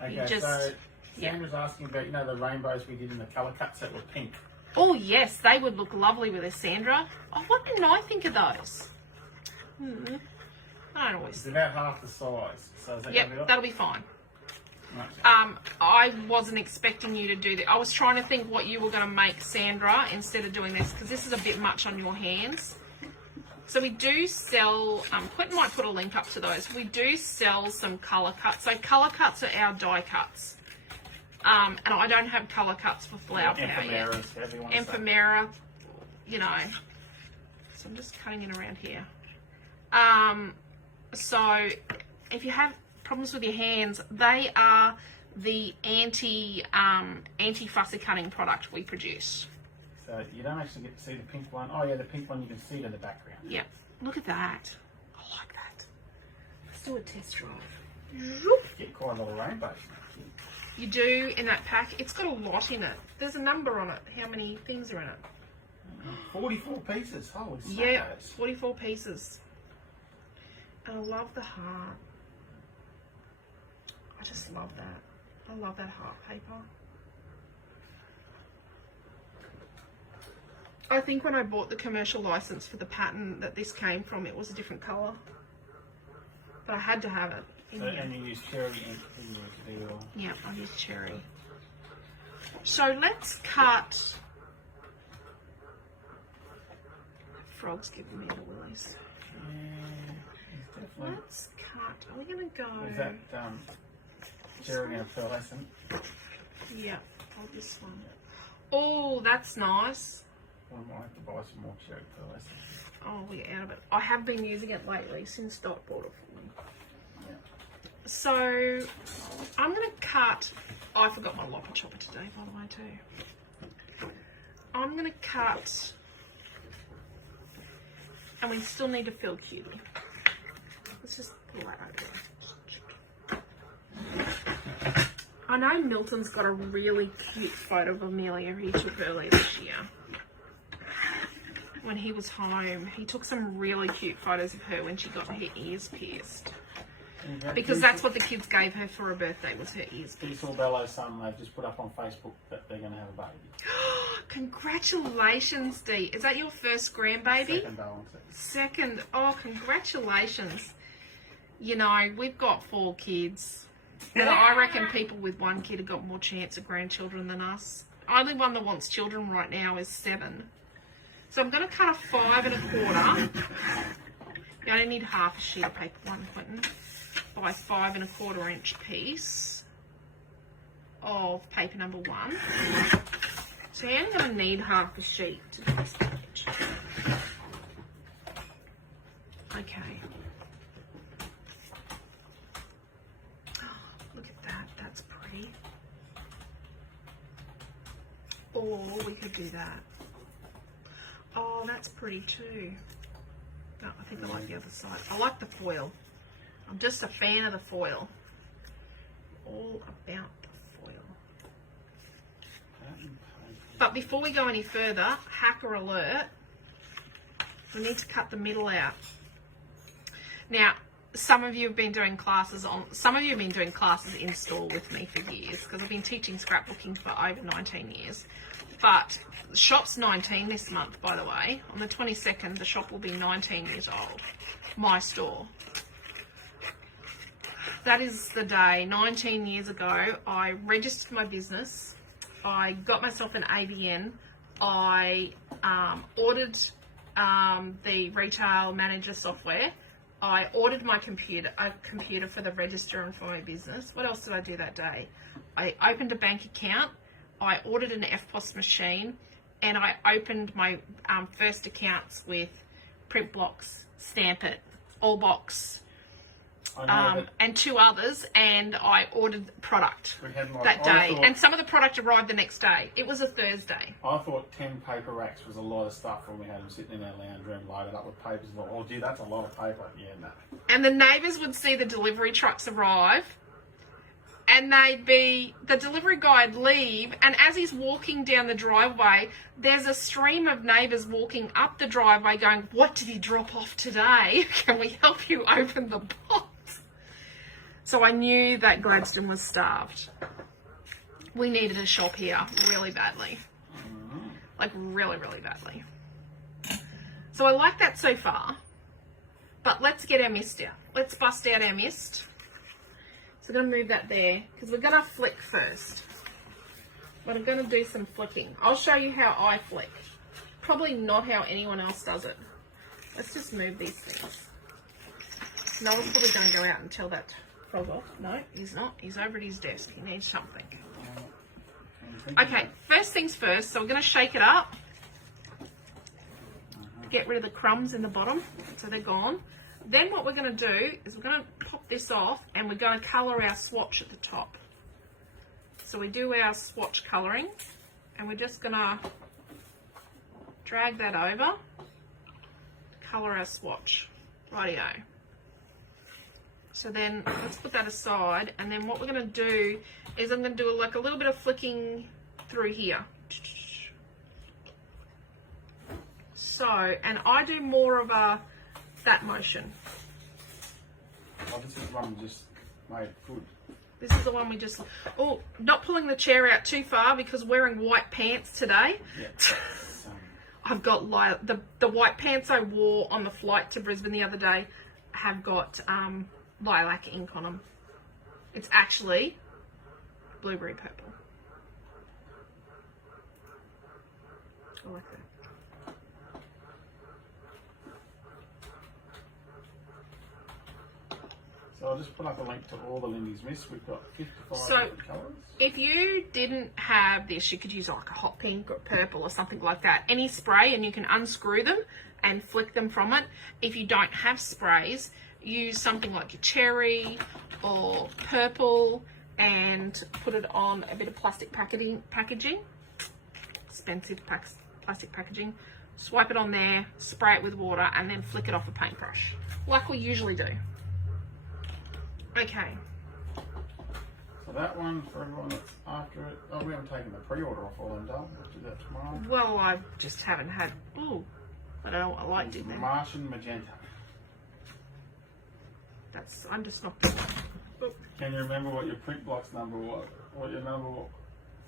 Okay, so Sandra's asking about, the rainbows we did in the colour cuts that were pink. Oh, yes, they would look lovely with a Sandra. Oh, what didn't I think of those? I don't always. It's about half the size. So is that Yep, gonna be right? that'll be fine. Right. I wasn't expecting you to do that. I was trying to think what you were going to make, Sandra, instead of doing this, because this is a bit much on your hands. So we do sell, Quentin might put a link up to those. We do sell some colour cuts. So colour cuts are our die cuts. And I don't have colour cuts for flower power yet. Ephemeras for everyone. Ephemera, So I'm just cutting it around here. So if you have problems with your hands, they are the anti-fussy cutting product we produce. So you don't actually get to see the pink one. Oh yeah, the pink one you can see it in the background. Yep. Look at that. I like that. Let's do a test drive. Get quite a lot of rainbows. You do in that pack. It's got a lot in it. There's a number on it. How many things are in it? 44 pieces. Holy Yeah, smokes. 44 pieces. And I love the heart. I just love that. I love that heart paper. I think when I bought the commercial license for the pattern that this came from, it was a different colour. But I had to have it in So, here. and you use cherry ink to do it all. Yeah, I use cherry. So let's cut. Frog's giving me the willies. Yeah, it's definitely. Let's cut. Are we going to go? Is that cherry and pearlescent? Yeah, oh, this one. Oh, that's nice. I might have to buy some more cherry pearlescent. Oh, we're out of it. I have been using it lately since Dot bought it for me. Yeah. So I'm going to cut. Oh, I forgot my lopper chopper today, by the way, too. I'm going to cut. And we still need to fill Cutie. Let's just pull that over. I know Milton's got a really cute photo of Amelia he took earlier this year. When he was home, he took some really cute photos of her when she got her ears pierced. Because that's what the kids gave her for her birthday, was her ears pierced. You saw Bella's son, they've just put up on Facebook that they're going to have a baby. Congratulations, Dee. Is that your first grandbaby? Second Darwin. Second. Oh, congratulations. You know, we've got 4 kids. And I reckon people with 1 kid have got more chance of grandchildren than us. Only one that wants children right now is 7. So I'm going to cut a 5 1/4. You only need half a sheet of paper, one, Quentin, by 5 1/4 inch piece of paper number 1. So you're only going to need half a sheet to do this page. Okay. Oh, look at that. That's pretty. Or we could do that. Oh, that's pretty too. No, I think I like the other side. I like the foil. I'm just a fan of the foil. All about the foil. But before we go any further, hacker alert, we need to cut the middle out. Now, some of you have been doing classes in store with me for years, because I've been teaching scrapbooking for over 19 years. But the shop's 19 this month, by the way. On the 22nd, the shop will be 19 years old. My store. That is the day, 19 years ago, I registered my business. I got myself an ABN. I ordered the retail manager software. I ordered my a computer for the register and for my business. What else did I do that day? I opened a bank account. I ordered an FPOS machine, and I opened my first accounts with Print Blocks, Stamp It, Allbox, and 2 others, and I ordered product that day. And some of the product arrived the next day. It was a Thursday. I thought 10 paper racks was a lot of stuff when we had them sitting in our lounge room loaded up with papers. I thought, oh, gee, that's a lot of paper. Yeah, no. And the neighbours would see the delivery trucks arrive, and the delivery guy would leave, and as he's walking down the driveway, there's a stream of neighbours walking up the driveway going, what did he drop off today? Can we help you open the box? So I knew that Gladstone was starved. We needed a shop here really badly. Like really, really badly. So I like that so far, but let's get our mist out. Let's bust out our mist. So I'm going to move that there, because we're going to flick first. But I'm going to do some flicking. I'll show you how I flick. Probably not how anyone else does it. Let's just move these things. Noah's probably going to go out and tell that frog off. No, he's not. He's over at his desk. He needs something. Okay, first things first. So we're going to shake it up. Get rid of the crumbs in the bottom, so they're gone. Then what we're going to do is we're going to pop this off, and we're going to colour our swatch at the top. So we do our swatch colouring, and we're just going to drag that over, colour our swatch. Rightio. So then let's put that aside, and then what we're going to do is I'm going to do like a little bit of flicking through here. So, and I do more of that motion. Oh, this is one we just made good. This is the one we just, oh, not pulling the chair out too far because wearing white pants today. Yeah. I've got the white pants I wore on the flight to Brisbane the other day have got lilac ink on them. It's actually blueberry purple. I like that. So I'll just put up a link to all the Lindy's Miss. We've got 55 different colours. If you didn't have this, you could use like a hot pink or purple or something like that. Any spray, and you can unscrew them and flick them from it. If you don't have sprays, use something like your cherry or purple and put it on a bit of plastic packaging. Expensive plastic packaging. Swipe it on there, spray it with water, and then flick it off a paintbrush, like we usually do. Okay. So that one, for everyone that's after it, oh, we haven't taken the pre-order off all them done. We'll do that tomorrow. Well, I just haven't had, ooh, I don't know what I liked it there. Martian Magenta. That's, I'm just not doing that. Can you remember what your print box number was?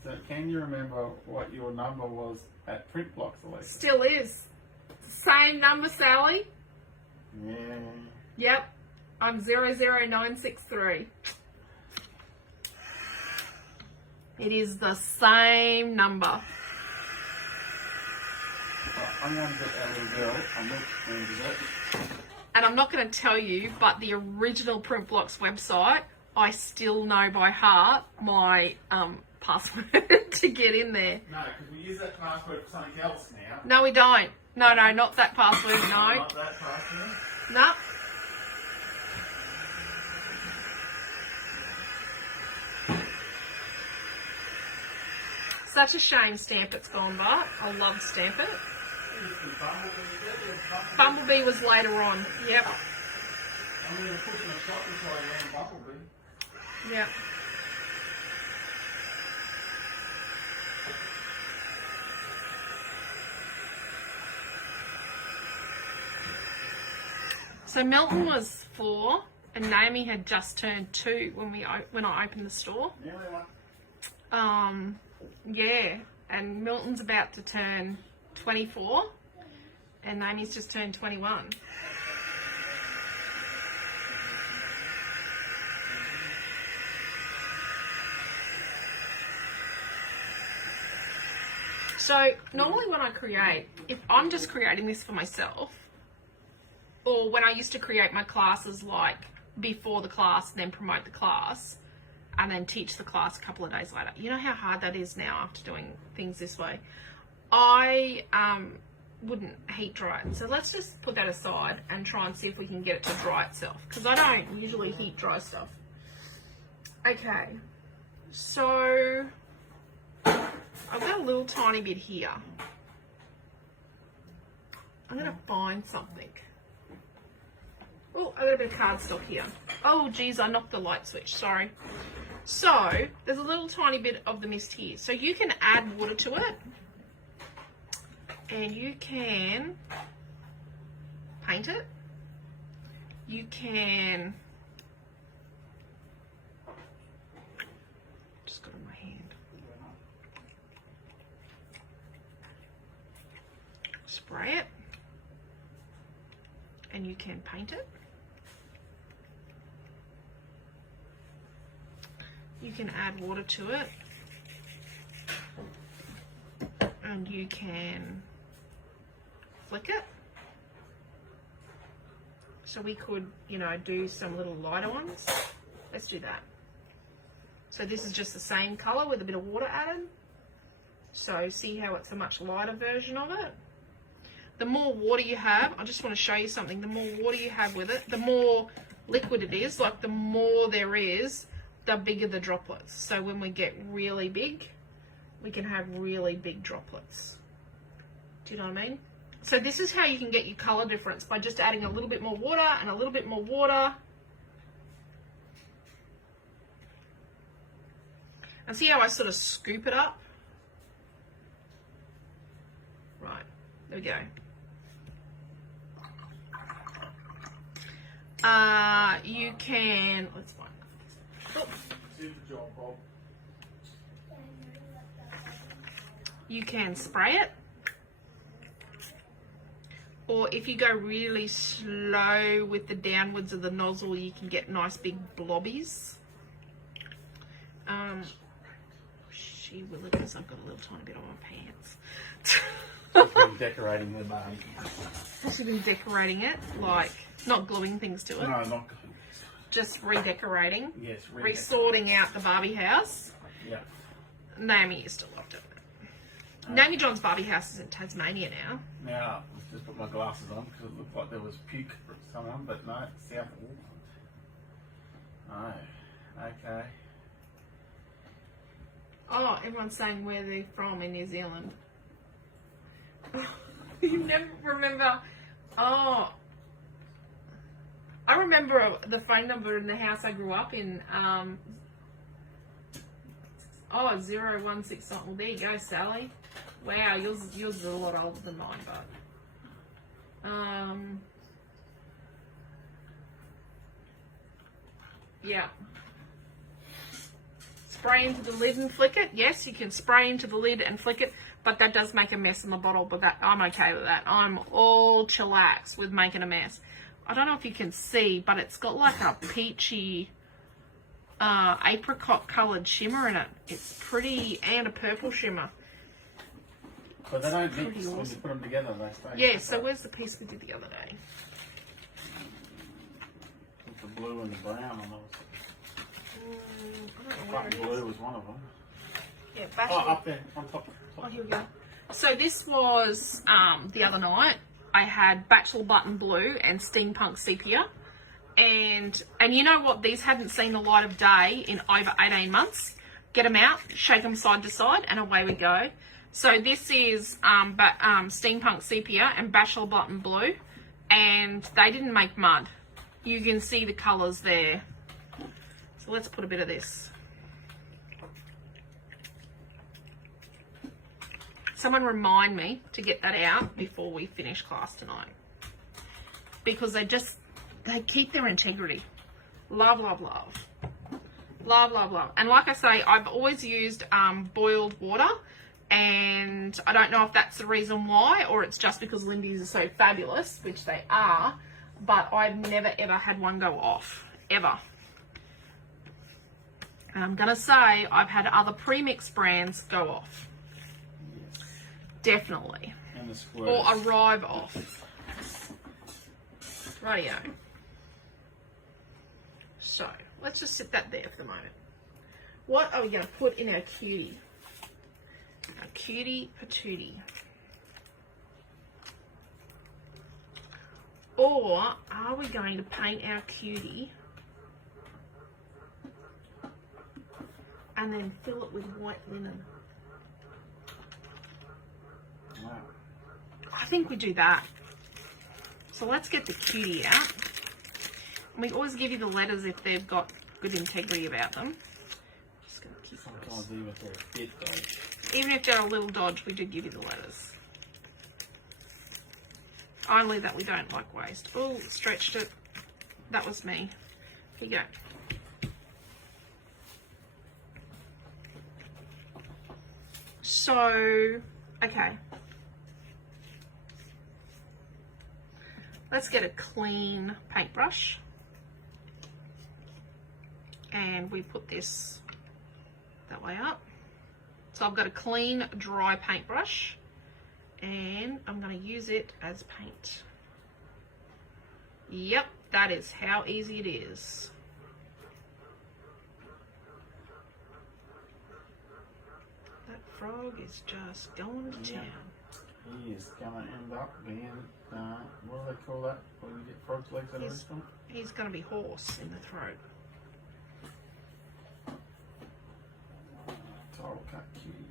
So can you remember what your number was at print blocks, Alicia? Still is. Same number, Sally? Yeah. Yep. I'm 00963. It is the same number. I'm going to get that little girl. I'm not going to do that. And I'm not going to tell you, but the original Print Blocks website, I still know by heart my password to get in there. No, because we use that password for something else now. No, we don't. No, not that password, no. Not that password? No. Such a shame Stamp It's gone by. I love Stamp It. Bumblebee was later on. Yep. I'm going to put in a shot before I learn Bumblebee. Yep. So Milton was 4 and Naomi had just turned 2 when I opened the store. Yeah, and Milton's about to turn 24 and Naomi's just turned 21. So normally when I create, if I'm just creating this for myself, or when I used to create my classes like before the class, then promote the class, and then teach the class a couple of days later. You know how hard that is now after doing things this way. I wouldn't heat dry it. So let's just put that aside and try and see if we can get it to dry itself, because I don't usually heat dry stuff. Okay, so I've got a little tiny bit here. I'm going to find something. Oh, I've got a bit of cardstock here. Oh, geez, I knocked the light switch. Sorry. So, there's a little tiny bit of the mist here. So you can add water to it. And you can paint it. You can... Just got it in my hand. Spray it. And you can paint it. You can add water to it, and you can flick it. So we could, you know, do some little lighter ones. Let's do that. So this is just the same color with a bit of water added. So see how it's a much lighter version of it. The more water you have, I just want to show you something. The more water you have with it, the more liquid it is, like the more there is, the bigger the droplets. So when we get really big, we can have really big droplets. Do you know what I mean? So this is how you can get your color difference, by just adding a little bit more water and a little bit more water. And see how I sort of scoop it up? Right, there we go. You can, let's find that. Oh. Super job, Bob. You can spray it. Or if you go really slow with the downwards of the nozzle, you can get nice big blobbies. She will, because I've got a little tiny bit on my pants. She's been decorating the barbie. Has she been decorating it? Like, not gluing things to it? No, not good. Just redecorating? Yes, Resorting out the Barbie house? Yeah. Naomi used to love it. Naomi John's Barbie house is in Tasmania now. Now, let's just put my glasses on because it looked like there was puke for someone, but no, it's South Auckland. Oh, okay. Oh, everyone's saying where they're from in New Zealand. You never remember. Oh, I remember the phone number in the house I grew up in. 016. Well, there you go, Sally. Wow, yours is a lot older than mine, but yeah. Spray into the lid and flick it. Yes, you can spray into the lid and flick it, but that does make a mess in the bottle. But that I'm okay with that. I'm all chillax with making a mess. I don't know if you can see, but it's got like a peachy apricot coloured shimmer in it. It's pretty, and a purple shimmer. But they don't mix Awesome. when you put them together, they stay. Yeah, so where's the piece we did the other day? With the blue and the brown on those. I don't know where Button it blue is. was one of them. Yeah, Oh, Bachelor. up there, on top. Oh, here we go. So this was the other night. I had Bachelor Button Blue and Steampunk Sepia. And you know what? These hadn't seen the light of day in over 18 months. Get them out, shake them side to side, and away we go. So this is Steampunk Sepia and Bachelor Button Blue. And they didn't make mud. You can see the colours there. So let's put a bit of this. Someone remind me to get that out before we finish class tonight. Because they keep their integrity. Love, love, love. Love, love, love. And like I say, I've always used boiled water. And I don't know if that's the reason why, or it's just because Lindy's are so fabulous, which they are. But I've never, ever had one go off. Ever. And I'm going to say I've had other premix brands go off. Yes. Definitely. And the squares. Or arrive off. Rightio. So, let's just sit that there for the moment. What are we going to put in our cutie? Our cutie patootie. Or are we going to paint our cutie and then fill it with white linen? Wow. I think we do that. So let's get the cutie out. And we always give you the letters if they've got good integrity about them. Just gonna keep Sometimes even if they're a bit dodgy. Even if they're a little dodge, we do give you the letters. Only that we don't like waste. Oh, stretched it. That was me. Here you go. So, okay. Let's get a clean paintbrush. And we put this that way up. So I've got a clean, dry paintbrush. And I'm going to use it as paint. Yep, that is how easy it is. That frog is just going to town. He is going to end up being, what do they call that when you get frog's legs at a restaurant? He's going to be hoarse in the throat. Tile cut cutie.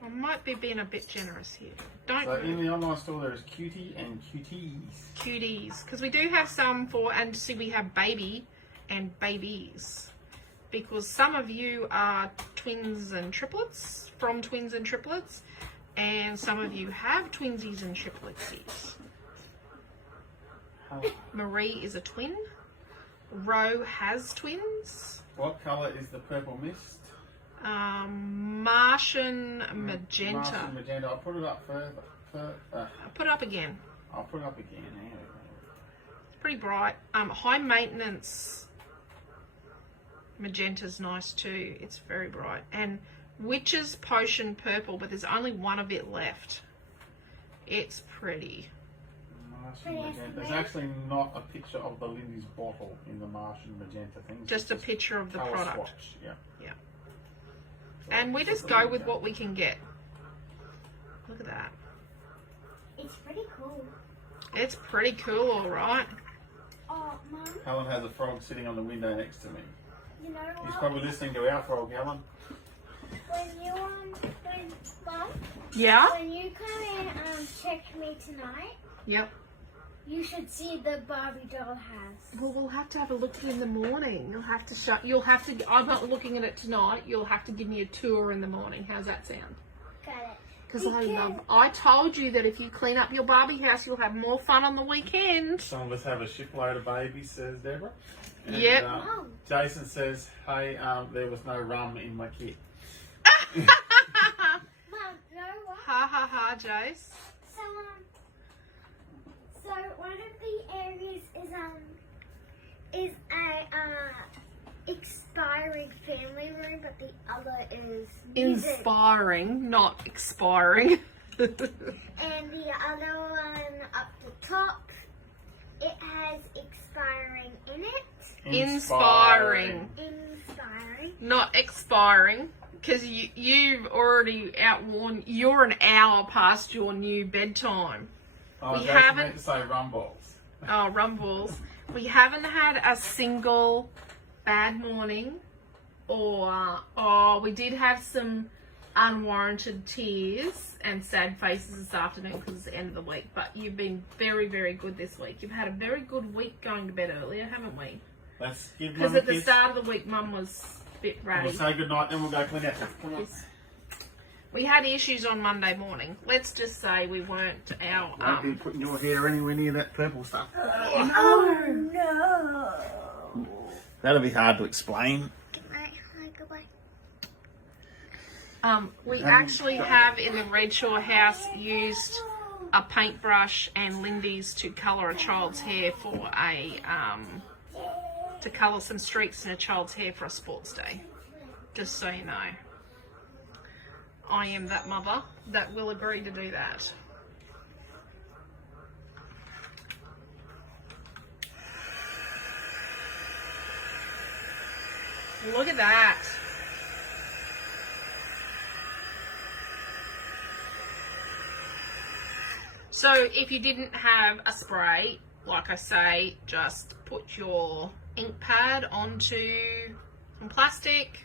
I might be being a bit generous here. Don't So in the online store there is Cutie and Cuties. Cuties, because we do have some for, and see we have baby and babies. because some of you are twins and triplets, from twins and triplets, and some of you have twinsies and tripletsies. Marie is a twin. Ro has twins. What colour is the purple mist? Martian magenta. Martian magenta. I'll put it up further. Put it up again. I'll put it up again. It's pretty bright. High maintenance magenta's nice too. It's very bright. And Witch's Potion purple, but there's only one of it left. It's pretty. Martian magenta. There's actually not a picture of the Lindy's bottle in the Martian magenta thing. Just a picture of the colour product. swatch. Yeah. Yeah. So And we just go with what we can get. Look at that. It's pretty cool. It's pretty cool, all right. Oh, Mum, Helen has a frog sitting on the window next to me. you know He's what? probably listening to our frog, Helen. Mum, Yeah? when you come and check me tonight, Yep. you should see the Barbie doll house. Well, we'll have to have a look in the morning. You'll have to I'm not looking at it tonight. You'll have to give me a tour in the morning. How's that sound? Got it. Because I told you that if you clean up your Barbie house, you'll have more fun on the weekend. Some of us have a shipload of babies, says Deborah. And, Yep. Jason says, hey, there was no rum in my kit. Mum, know what? Ha ha ha, Jace. So one of the areas is a expiring family room, but the other is music. Inspiring, not expiring. And the other one up the top, it has expiring in it. Inspiring. Inspiring. Not expiring. Because you've already outworn, you're an hour past your new bedtime. Oh, We Jason haven't- meant to say rum balls. Oh, rumbles. We haven't had a single bad morning, or we did have some unwarranted tears and sad faces this afternoon because it's the end of the week. But you've been very, very good this week. You've had a very good week going to bed earlier, haven't we? Let's give Because Mum a at the kiss. start of the week, Mum was a bit ratty. We'll say goodnight, then we'll go clean up. Come on. Yes. We had issues on Monday morning. Let's just say we weren't our. Don't be putting your hair anywhere near that purple stuff. Oh no! That'll be hard to explain. Goodbye. We actually have in the Redshaw house used a paintbrush and Lindy's to colour a child's hair for to colour some streaks in a child's hair for a sports day. Just so you know. I am that mother that will agree to do that. Look at that. So if you didn't have a spray, like I say, just put your ink pad onto some plastic,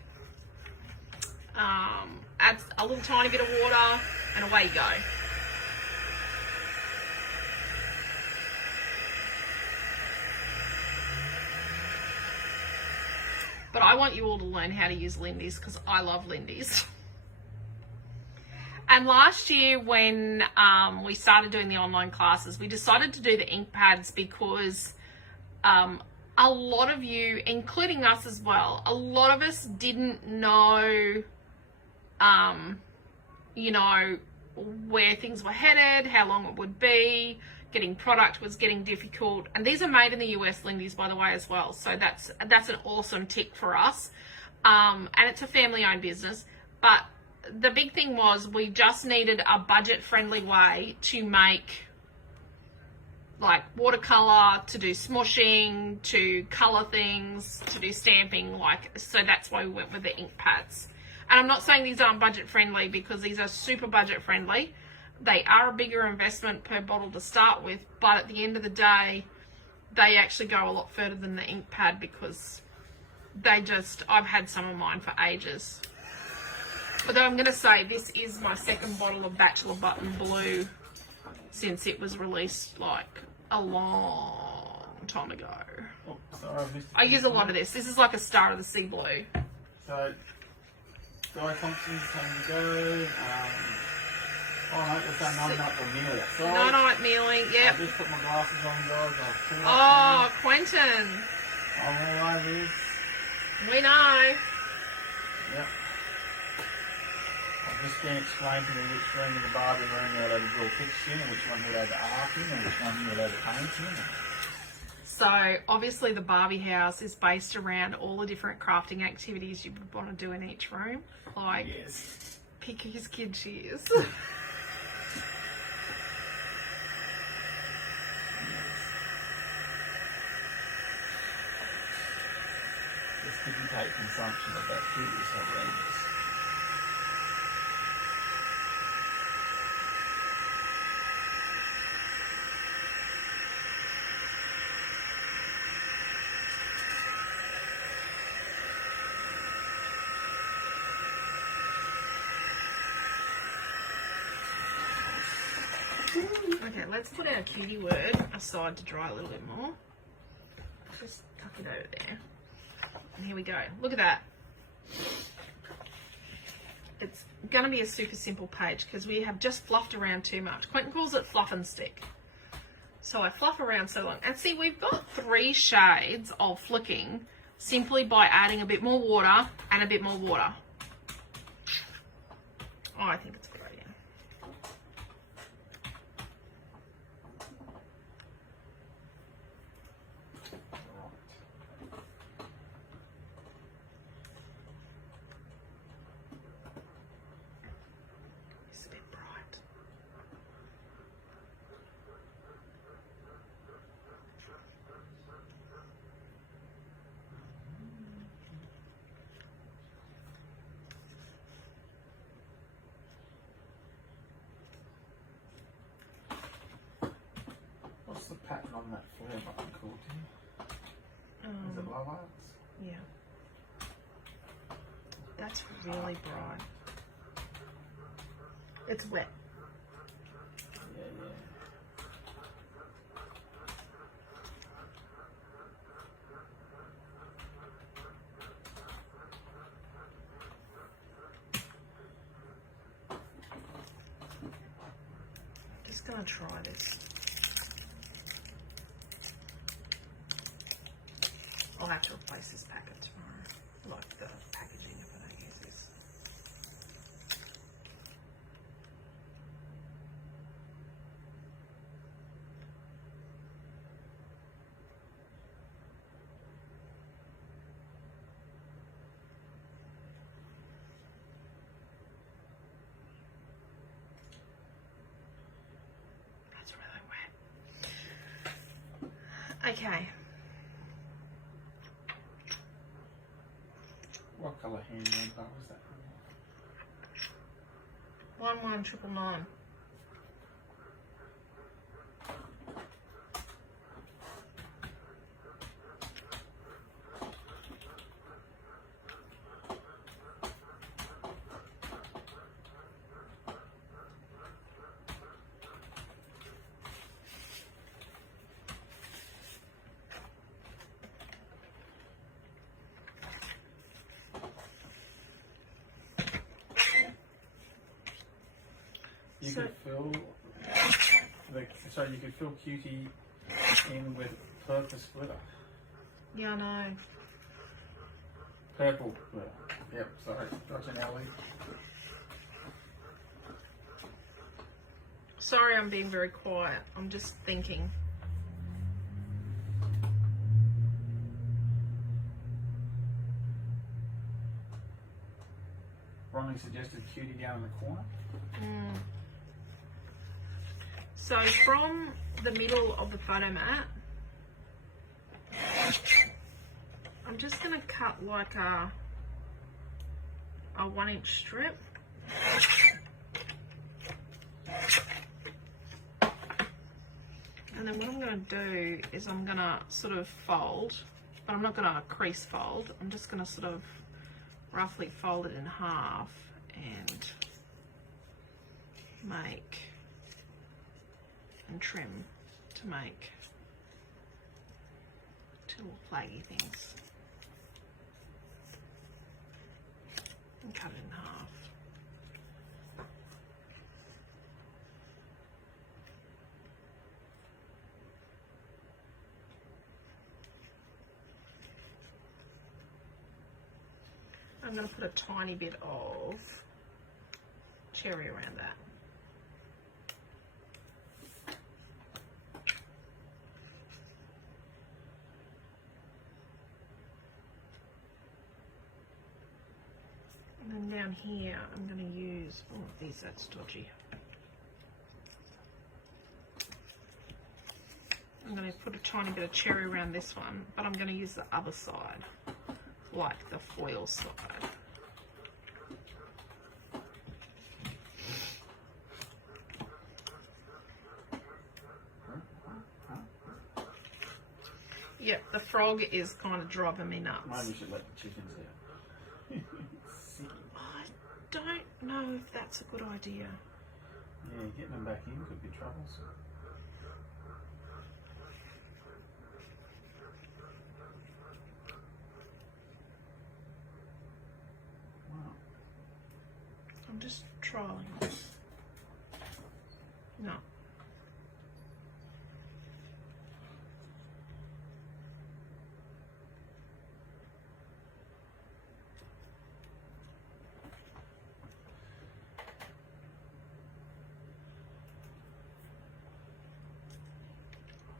add a little tiny bit of water, and away you go. But I want you all to learn how to use Lindy's because I love Lindy's. And last year when we started doing the online classes, we decided to do the ink pads because a lot of you, including us as well, a lot of us didn't know, you know, where things were headed, how long it would be. Getting product was getting difficult. And these are made in the US, Lindy's, by the way, as well. So that's an awesome tick for us. And it's a family-owned business. But the big thing was we just needed a budget-friendly way to make, like, watercolor, to do smushing, to color things, to do stamping. Like, so that's why we went with the ink pads. And I'm not saying these aren't budget-friendly because these are super budget-friendly. They are a bigger investment per bottle to start with, but at the end of the day, they actually go a lot further than the ink pad because I've had some of mine for ages. Although I'm going to say this is my second bottle of Bachelor Button Blue since it was released like a long time ago. Oh, sorry, I missed I use a lot of this. This is like a Star of the Sea blue. So, Guy Thompson's time to go. Oh no, it's that night Amelia. Sorry. Night Mealing, yep. I just put my glasses on, guys. Oh, Quentin. I'm all over this. We know. Yep. I've just been explaining to me which room in the Barbie room you had a real fixture in, and which one you had the arc in, and which one you had the paint in. So obviously the Barbie house is based around all the different crafting activities you would want to do in each room. Like Yes. pick whose kid she is. The sticky tape consumption of that kid is horrendous. Okay, let's put our Cutie word aside to dry a little bit more. Just tuck it over there. And here we go. Look at that. It's going to be a super simple page because we have just fluffed around too much. Quentin calls it fluff and stick. So I fluff around so long. And see, we've got 3 shades of flicking simply by adding a bit more water and a bit more water. Oh, I think it's a good idea. It's a bit bright. What's the pattern on that flare button called? Is it love arts? Yeah. That's really bright. It's wet. Yeah, yeah. Just gonna try this. I'll have to replace this packet tomorrow. Like the packaging if I don't use this. That's really wet. Okay. What colour handmade bar was that? 11999. You So- could fill you could fill Cutie in with purpose glitter. Yeah, I know. Purple glitter. Yep, sorry. Gotcha, Nelly. Sorry, I'm being very quiet. I'm just thinking. Ronnie suggested Cutie down in the corner. So from the middle of the photo mat, I'm just going to cut like a 1-inch strip. And then what I'm going to do is I'm going to sort of fold, but I'm not going to crease fold. I'm just going to sort of roughly fold it in half and make and trim to make Two little flaggy things. And cut it in half. I'm going to put a tiny bit of cherry around that. And then down here, I'm going to use, oh, these, that's dodgy. I'm going to put a tiny bit of cherry around this one, but I'm going to use the other side, like the foil side. Yep, the frog is kind of driving me nuts. Maybe we should let the chickens out. I don't know if that's a good idea. Yeah, getting them back in could be troublesome. Wow. I'm just trialing this. No.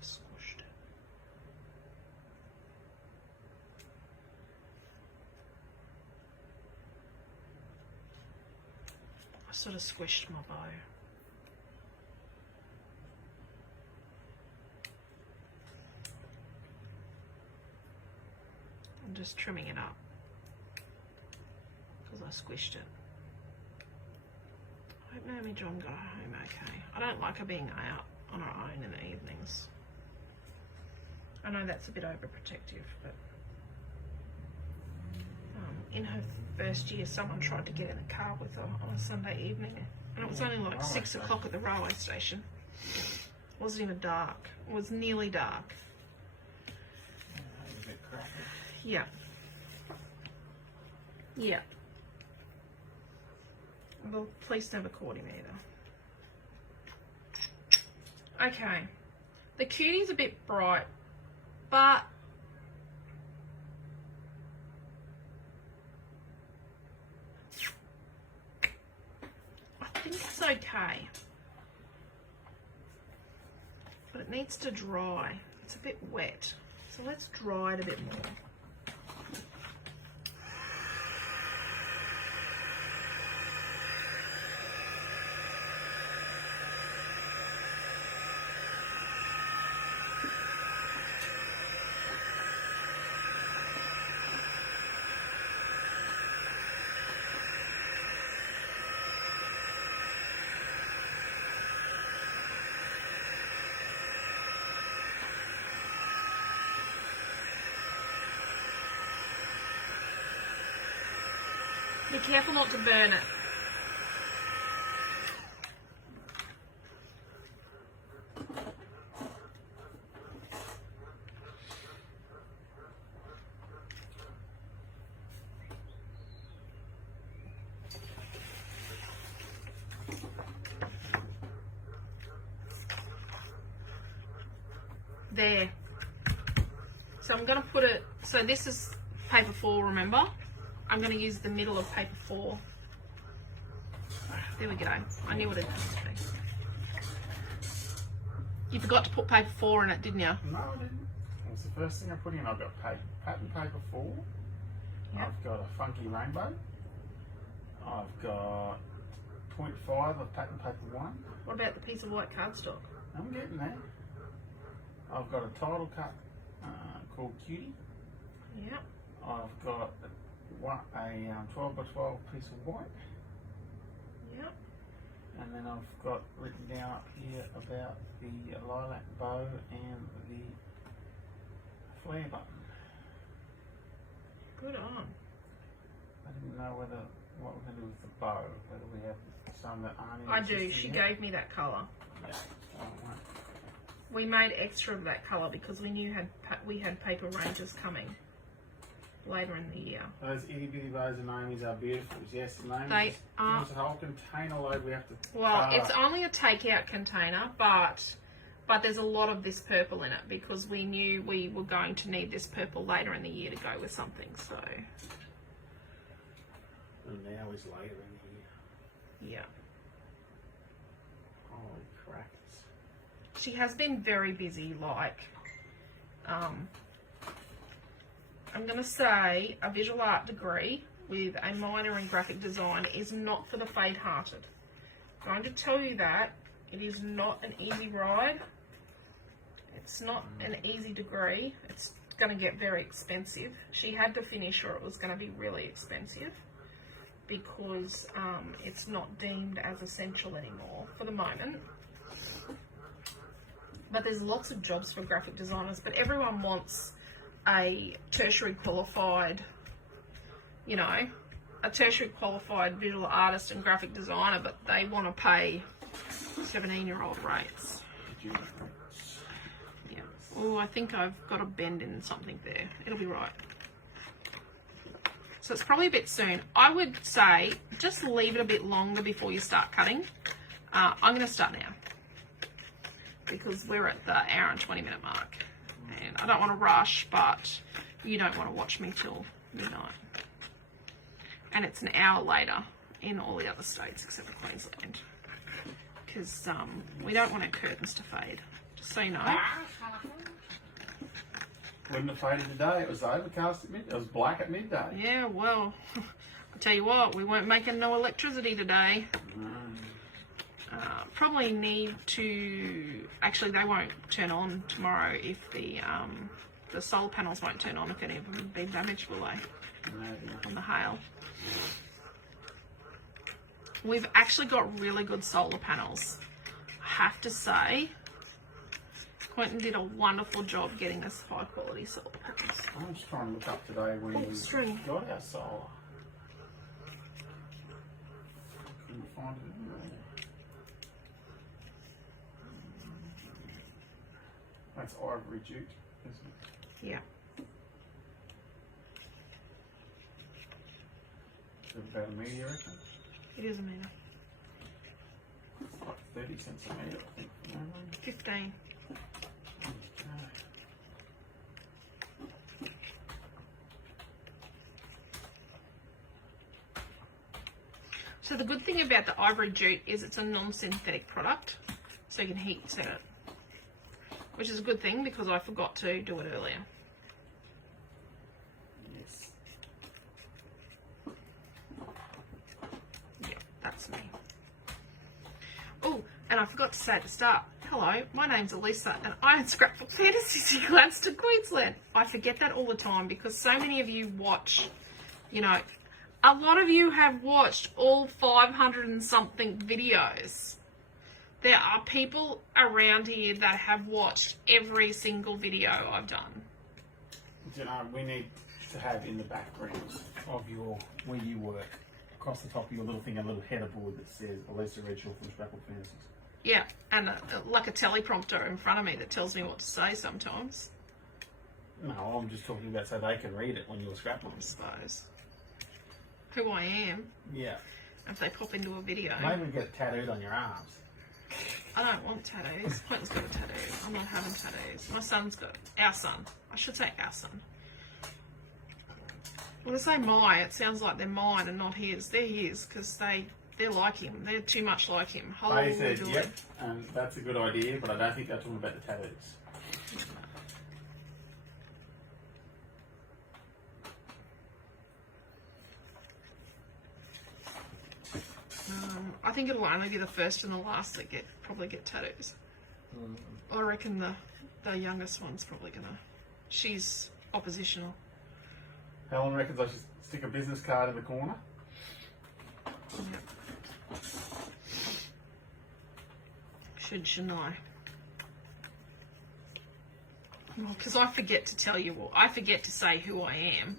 Squished it. I sort of squished my bow. I'm just trimming it up because I squished it. I hope Naomi John got home okay. I don't like her being out on her own in the evenings. I know that's a bit overprotective, but in her first year, someone tried to get in a car with her on a Sunday evening, and it was only like 6 o'clock at the railway station. It wasn't even dark. It was nearly dark. A bit crappy. Yeah. Yeah. The police never caught him either. Okay. The cutie's a bit bright, but I think it's okay. But it needs to dry. It's a bit wet. So let's dry it a bit more. Be careful not to burn it. There. So I'm going to put it, so this is paper 4, remember? I'm going to use the middle of paper 4. There we go. I knew what it was. You forgot to put paper 4 in it, didn't you? No, I didn't. It's the first thing I put in. I've got pattern paper 4. Yep. I've got a funky rainbow. I've got 0.5 of pattern paper 1. What about the piece of white cardstock? I'm getting there. I've got a title cut called Cutie. Yep. I've got a 12 by 12 piece of white. Yep. And then I've got written down up here about the lilac bow and the flare button. Good on. I didn't know what we're going to do with the bow, whether we have some that aren't in I the do. system She yet. gave me that colour. Yeah. We made extra of that colour because we knew we had paper ranges coming later in the year. Those itty bitty bows of Naomi's are beautiful. Yes, Naomi's They are. gives us a whole container load we have to. Well, it's only a takeout container, but there's a lot of this purple in it because we knew we were going to need this purple later in the year to go with something. So. And now is later in the year. Yeah. Holy crackers. She has been very busy, like, I'm going to say a visual art degree with a minor in graphic design is not for the faint-hearted. I'm going to tell you that. It is not an easy ride. It's not an easy degree. It's going to get very expensive. She had to finish or it was going to be really expensive because it's not deemed as essential anymore for the moment. But there's lots of jobs for graphic designers, but everyone wants a tertiary qualified, you know, a tertiary qualified visual artist and graphic designer, but they want to pay 17-year-old rates. Yeah. Oh, I think I've got a bend in something there. It'll be right. So it's probably a bit soon. I would say just leave it a bit longer before you start cutting. I'm going to start now, because we're at the hour and 20-minute mark and I don't want to rush, but you don't want to watch me till midnight, and it's an hour later in all the other states except for Queensland because we don't want our curtains to fade, just so you know. Wouldn't have faded today. It was overcast at midday. It was black at midday. Yeah, well, I'll tell you what, we weren't making no electricity today. Probably need to, actually they won't turn on tomorrow if the solar panels won't turn on if any of them have been damaged, will they? Maybe. On the hail. We've actually got really good solar panels. I have to say, Quentin did a wonderful job getting us high quality solar panels. I'm just trying to look up today when we got our solar. Couldn't find it anywhere. That's ivory jute, isn't it? Yeah. Is it about a metre, you reckon? It is a metre. It's like 30 cents a metre, I think. 15. So the good thing about the ivory jute is it's a non-synthetic product, so you can heat set it, which is a good thing because I forgot to do it earlier. Yes. Yeah, that's me. Oh, and I forgot to say at the start, hello, my name's Alicia and I own Scrapbook Fantasies in Gladstone, Queensland. I forget that all the time because so many of you watch, you know, a lot of you have watched all 500 and something videos. There are people around here that have watched every single video I've done. You know, we need to have in the background of your, where you work, across the top of your little thing, a little header board that says Alicia Redshaw from Scrapbook Fantasies. Yeah, and like a teleprompter in front of me that tells me what to say sometimes. No, I'm just talking about so they can read it when you're I scrapbooking. suppose. Who I am, Yeah. if they pop into a video. Maybe get it tattooed on your arms. I don't want tattoos. Quentin's got a tattoo. I'm not having tattoos. My son's got, our son. I should say our son. Well, they say my, it sounds like they're mine and not his. They're his because they're like him. They're too much like him. They said, yep, and that's a good idea, but I don't think they're talking about the tattoos. I think it'll only be the first and the last that probably get tattoos. I reckon the youngest one's probably gonna. She's oppositional. Helen reckons I should stick a business card in the corner. Yep. Shouldn't I? Well, because I forget to tell you, I forget to say who I am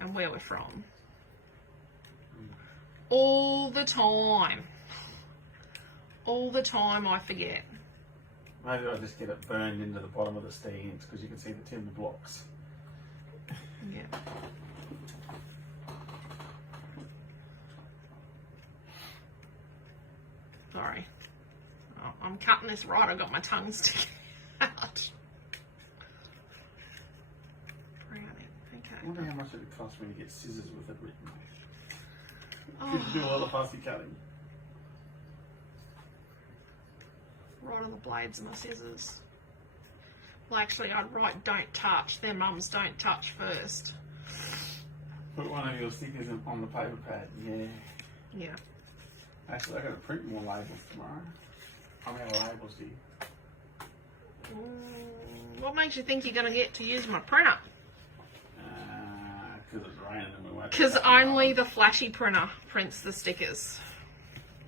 and where we're from. All the time. All the time I forget. Maybe I'll just get it burned into the bottom of the stands because you can see the timber blocks. Yeah. Sorry. Oh, I'm cutting this right. I've got my tongue sticking out. Browning. I Okay. wonder how much it would cost when you get scissors with it written. Oh, You do a lot of fussy cutting. right on the blades of my scissors. Well, actually, I'd write "don't touch." Their mums don't touch first. Put one of your stickers on the paper pad. Yeah. Yeah. Actually, I got to print more labels tomorrow. How many labels do you? What makes you think you're going to get to use my printer? Because it's raining and we won't. Because only the flashy printer prints the stickers.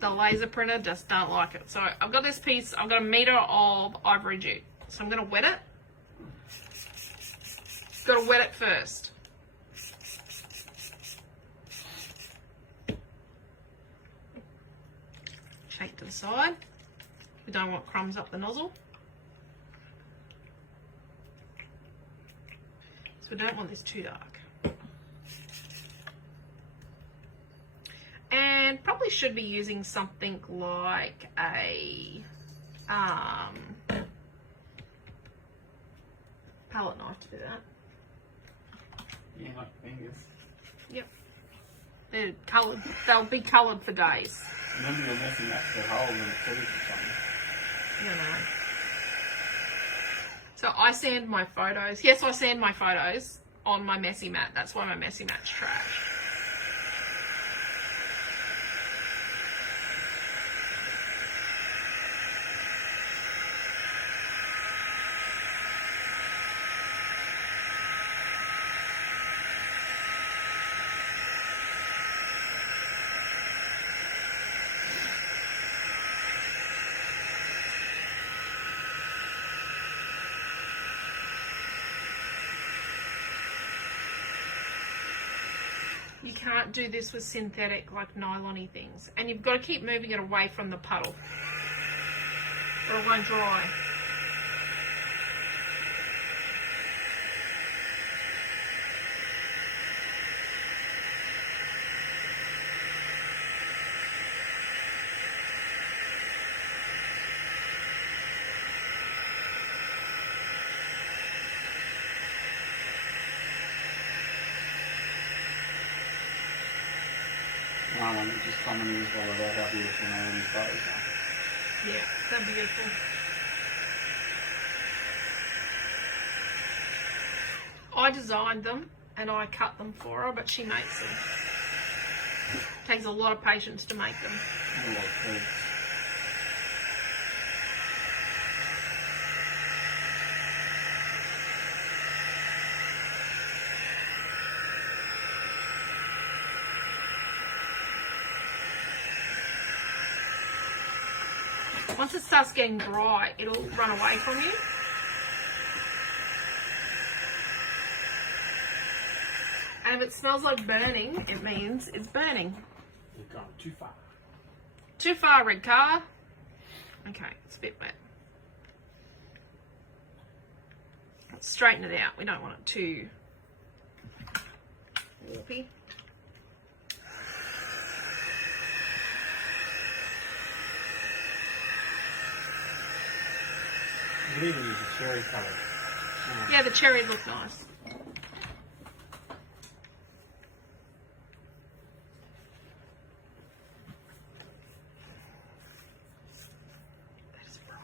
The laser printer just don't like it. So I've got this piece, I've got a metre of ivory jute. So I'm going to wet it. Got to wet it first. Shake to the side. We don't want crumbs up the nozzle. So we don't want this too dark. And probably should be using something like a palette knife to do that. Yeah, like fingers. Yep. They're coloured. They'll be coloured for days. Remember you're messing up the hole in the teeth or something. You know. So I sand my photos. Yes, I sand my photos on my messy mat. That's why my messy mat's trash. You can't do this with synthetic, like nylon-y things. And you've got to keep moving it away from the puddle, or it won't dry. Just commenting as well about how beautiful Naomi's photos are. Yeah, they're beautiful. I designed them and I cut them for her, but she makes them. Takes a lot of patience to make them. A lot of things. Once it starts getting dry, it'll run away from you. And if it smells like burning, it means it's burning. You've gone too far. Too far, red car. Okay, it's a bit wet. Let's straighten it out. We don't want it too warpy. You could even use a cherry colour. Yeah, the cherry look nice. That is bright.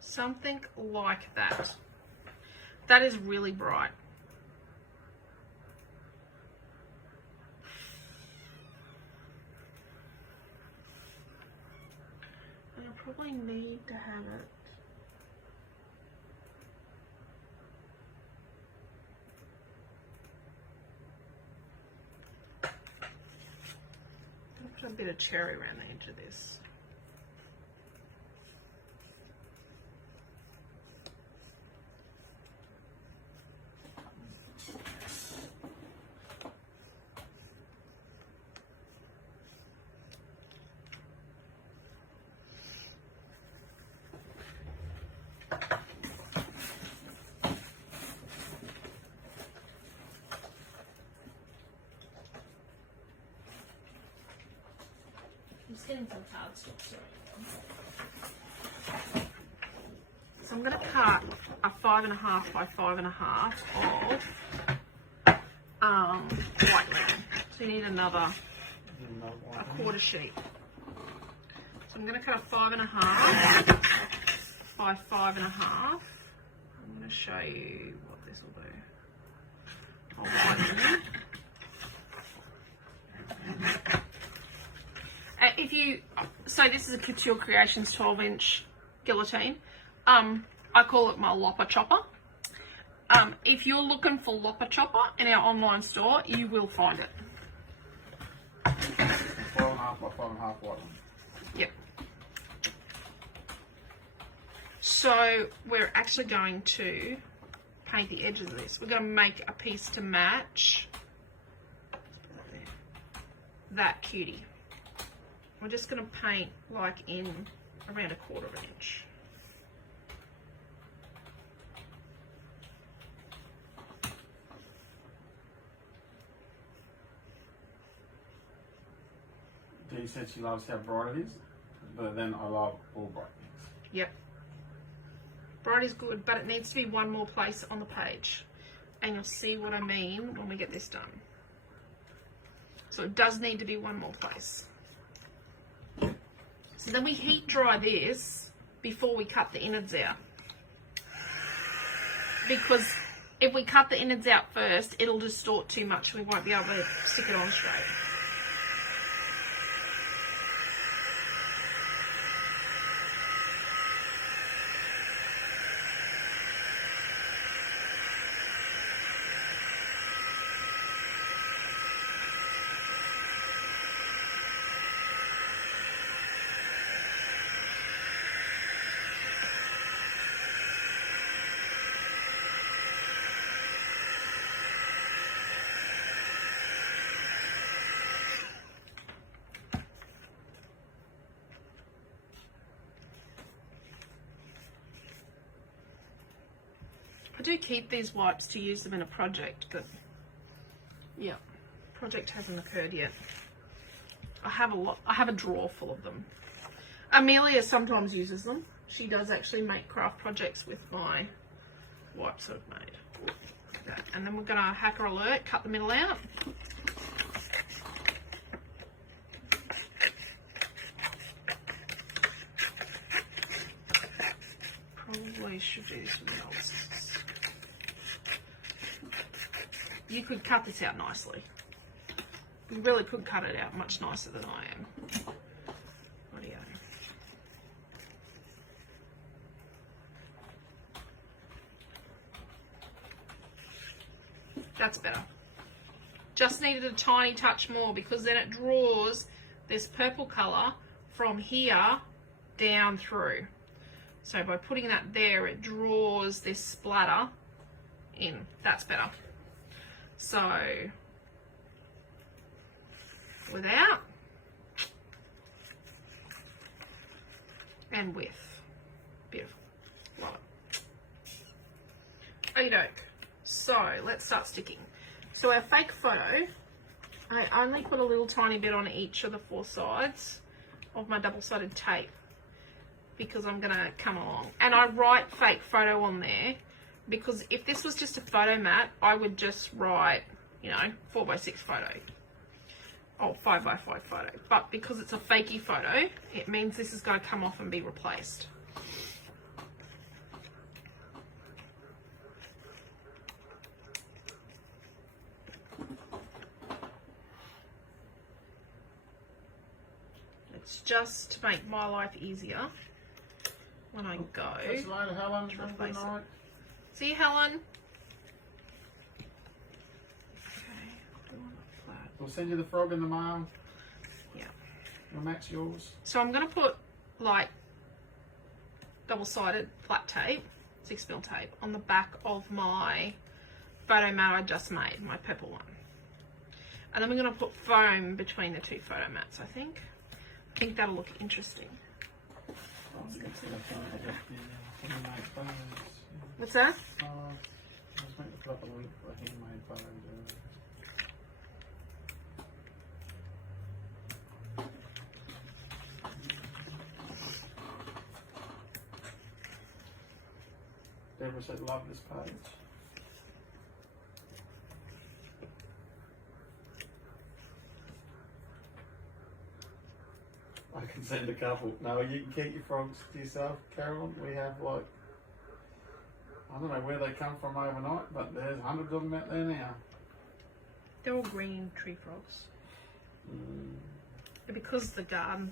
Something like that. That is really bright. really need to have it. I'll put a bit of cherry around the edge of this. Just getting some cardstock, sorry. So I'm going to cut a 5.5 by 5.5 of white line. So you need another a quarter sheet. So I'm going to cut a 5.5 by 5.5. I'm going to show you what this will do. I'll whiten it. If you, so this is a Couture Creations 12-inch guillotine. I call it my lopper chopper. If you're looking for lopper chopper in our online store, you will find it. 5.5 by 5.5 white one. Yep. So we're actually going to paint the edges of this. We're going to make a piece to match that cutie. We're just going to paint like in around 1/4 of an inch. Dee said she loves how bright it is, but then I love all bright things. Yep. Bright is good, but it needs to be one more place on the page. And you'll see what I mean when we get this done. So it does need to be one more place. So then we heat dry this before we cut the innards out. Because if we cut the innards out first, it'll distort too much. We won't be able to stick it on straight. I do keep these wipes to use them in a project, but yeah, project hasn't occurred yet. I have a drawer full of them. Amelia sometimes uses them. She does actually make craft projects with my wipes that I've made. Like that. And then we're going to hacker alert, cut the middle out. Probably should do this with the old scissors. You could cut this out nicely. You really could cut it out much nicer than I am. Rightio. That's better. Just needed a tiny touch more because then it draws this purple colour from here down through. So by putting that there, it draws this splatter in. That's better. So, without and with. Beautiful. Love it. Okey-doke. So, let's start sticking. So our fake photo, I only put a little tiny bit on each of the 4 sides of my double-sided tape because I'm going to come along. And I write fake photo on there because if this was just a photo mat, I would just write, you know, 4x6 photo. Or 5x5 photo. But because it's a fakey photo, it means this is going to come off and be replaced. It's just to make my life easier. when I go. Catch you later, Helen. to Have a good replace it. night. See you, Helen. Okay, the one flat. We'll send you the frog in the mail. Yeah. We'll match yours. So I'm going to put like double-sided flat tape, 6mm tape, on the back of my photo mat I just made, my purple one. And then we're going to put foam between the two photo mats, I think. I think that'll look interesting. What's that? I was meant to put up a link for handmade photos. Deborah said love this page. I can send a couple. No, you can keep your frogs to yourself, Carolyn. We have like, I don't know where they come from overnight, but there's hundreds of them out there now. They're all green tree frogs. Because of the garden.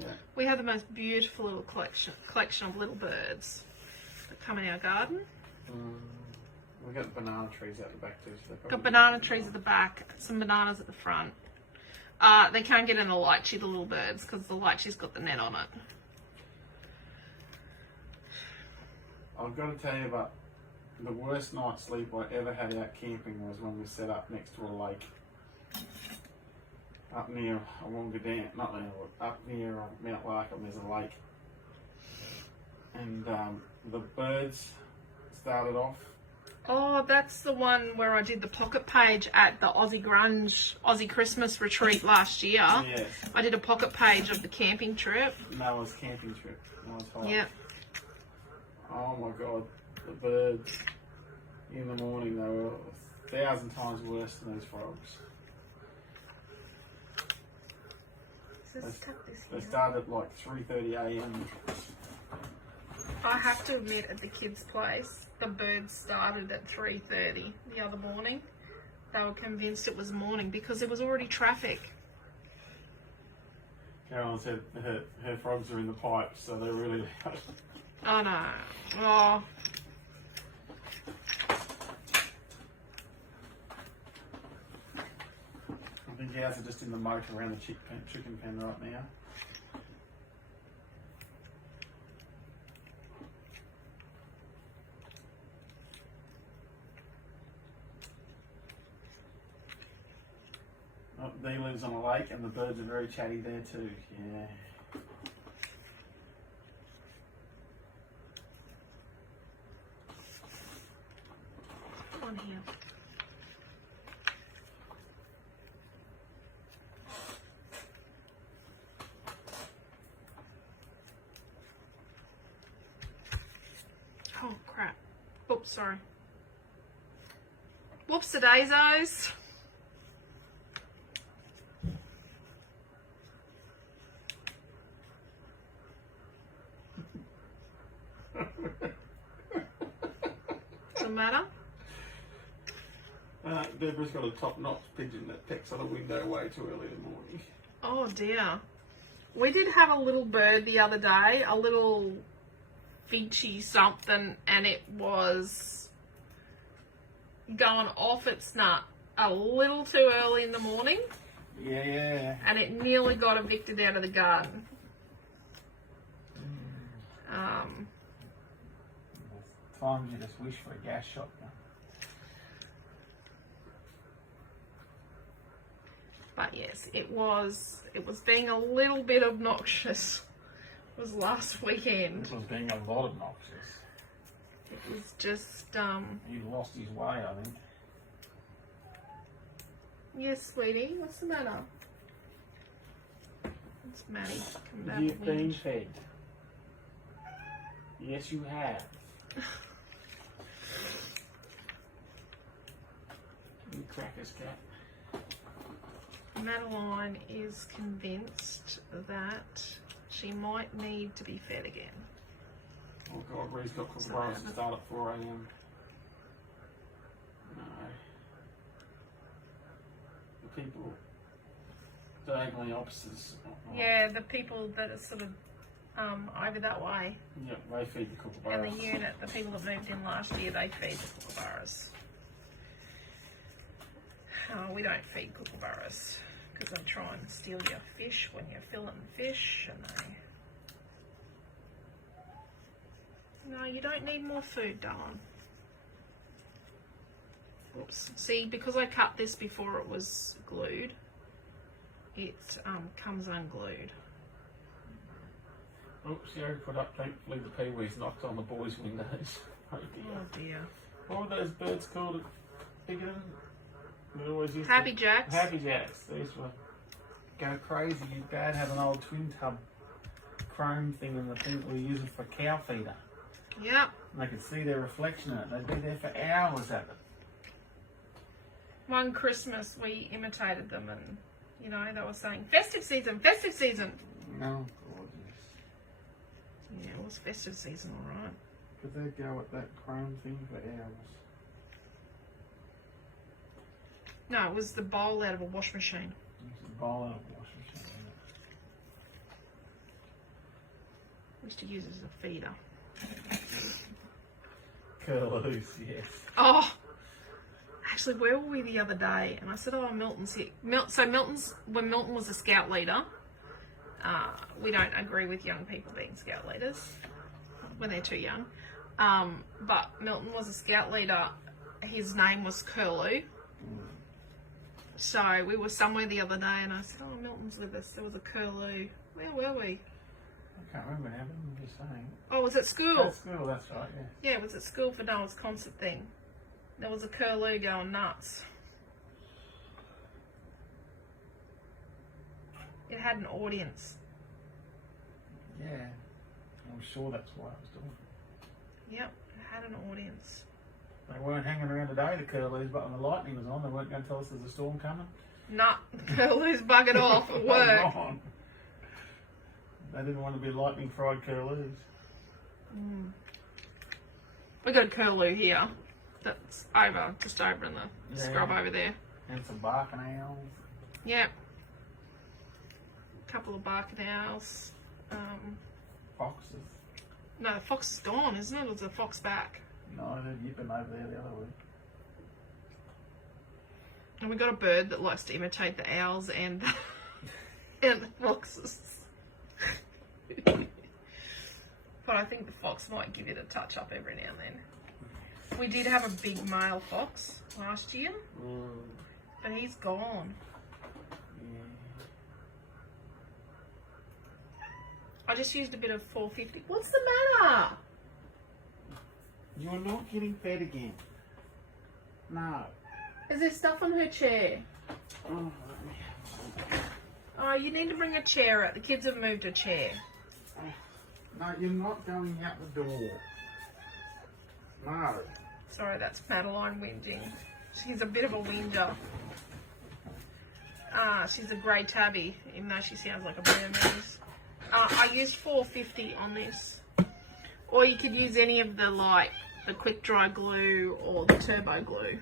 Yeah. We have the most beautiful little collection of little birds that come in our garden. We've got banana trees out the back too. So Got banana trees at the back, some bananas at the front. They can't get in the lychee, the little birds, because the lychee's got the net on it. I've got to tell you about the worst night's sleep I ever had out camping was when we set up next to a lake. Up near Awonga Dam, not near, up near Mount Larkham, there's a lake. And the birds started off. Oh, that's the one where I did the pocket page at the Aussie Grunge, Aussie Christmas retreat last year. Yes. I did a pocket page of the camping trip. Noah's camping trip. Noah's hike. Yep. Oh my God, the birds in the morning, they were 1,000 times worse than those frogs. They started at like 3:30 a.m. I have to admit, at the kids' place, the birds started at 3:30 the other morning. They were convinced it was morning because there was already traffic. Carolyn said her frogs are in the pipes, so they're really loud. Oh no. Oh. I think ours are just in the moat around the chicken pen right now. Oh, Dee lives on a lake and the birds are very chatty there too. Yeah. On here. Oh crap. Oops, sorry. Whoops a daisies. Doesn't matter. Deborah's got a top-notch pigeon that pecks on a window way too early in the morning. Oh dear. We did have a little bird the other day, a little Finchie something, and it was going off its nut a little too early in the morning. Yeah. And it nearly got evicted out of the garden. Times you just wish for a gas shotgun. But yes, it was being a little bit obnoxious. It was last weekend. This was being a lot obnoxious. It was just He lost his way, I think. Yes, sweetie, what's the matter? It's Maddie. Come back. You've been fed. Yes, you have. You crackers, cat. Madeline is convinced that she might need to be fed again. Oh God, Ree's got kookaburras to start at 4 a.m. No. The people diagonally opposites. Yeah, the people that are sort of over that way. Yep, they feed the And kookaburras. the unit, the people that moved in last year, they feed the kookaburras. We don't feed kookaburras because they try and steal your fish when you're filling fish, and they... No, you don't need more food, darling. Oops. See, because I cut this before it was glued, it comes unglued. Oops, the already put up, thankfully the peewees knocked on the boys' windows. Oh dear. Oh dear. What were those birds called? Bigger than... We always used Happy to... Jacks. Happy Jacks. These were go crazy. Your dad had an old twin tub chrome thing and the thing that we were using for cow feeder. Yep. And they could see their reflection in it. They'd be there for hours at it. One Christmas we imitated them, and you know they were saying festive season, festive season. Oh, gorgeous. Yeah, it was festive season, all right. Could they go at that chrome thing for hours? No, it was the bowl out of a wash machine. It's a bowl out of a washing machine. We used to use it as a feeder. Curlews, yes. Oh, actually, where were we the other day? And I said, oh, Milton's here. When Milton was a scout leader, we don't agree with young people being scout leaders when they're too young. But Milton was a scout leader. His name was Curlew. So we were somewhere the other day and I said, oh, Milton's with us. There was a Curlew. Where were we? I can't remember what happened. I'm just saying. Oh, it was at school. At school, that's right, yeah. Yeah, it was at school for Noah's concert thing. There was a Curlew going nuts. It had an audience. Yeah. I'm sure that's why I was doing it. Yep, it had an audience. They weren't hanging around today, the curlews, but when the lightning was on, they weren't going to tell us there's a storm coming. Nah, Curlew's buggered off at work. On. They didn't want to be lightning fried curlews. We got a Curlew here. That's over, just over in the scrub over there. And some barking owls. Yep. A couple of barking owls. Foxes. No, the fox is gone, isn't it? Or is the fox back? No, they're yipping over there the other week. And we got a bird that likes to imitate the owls and and the foxes. But I think the fox might give it a touch up every now and then. We did have a big male fox last year, but he's gone. Yeah. I just used a bit of 450. What's the matter? You're not getting fed again. No. Is there stuff on her chair? Oh, let me have a look. Oh, you need to bring a chair out. The kids have moved a chair. No, you're not going out the door. No. Sorry, that's Madeline whinging. She's a bit of a whinger. She's a grey tabby, even though she sounds like a Burmese. I used 450 on this. Or you could use any of the the quick dry glue or the turbo glue.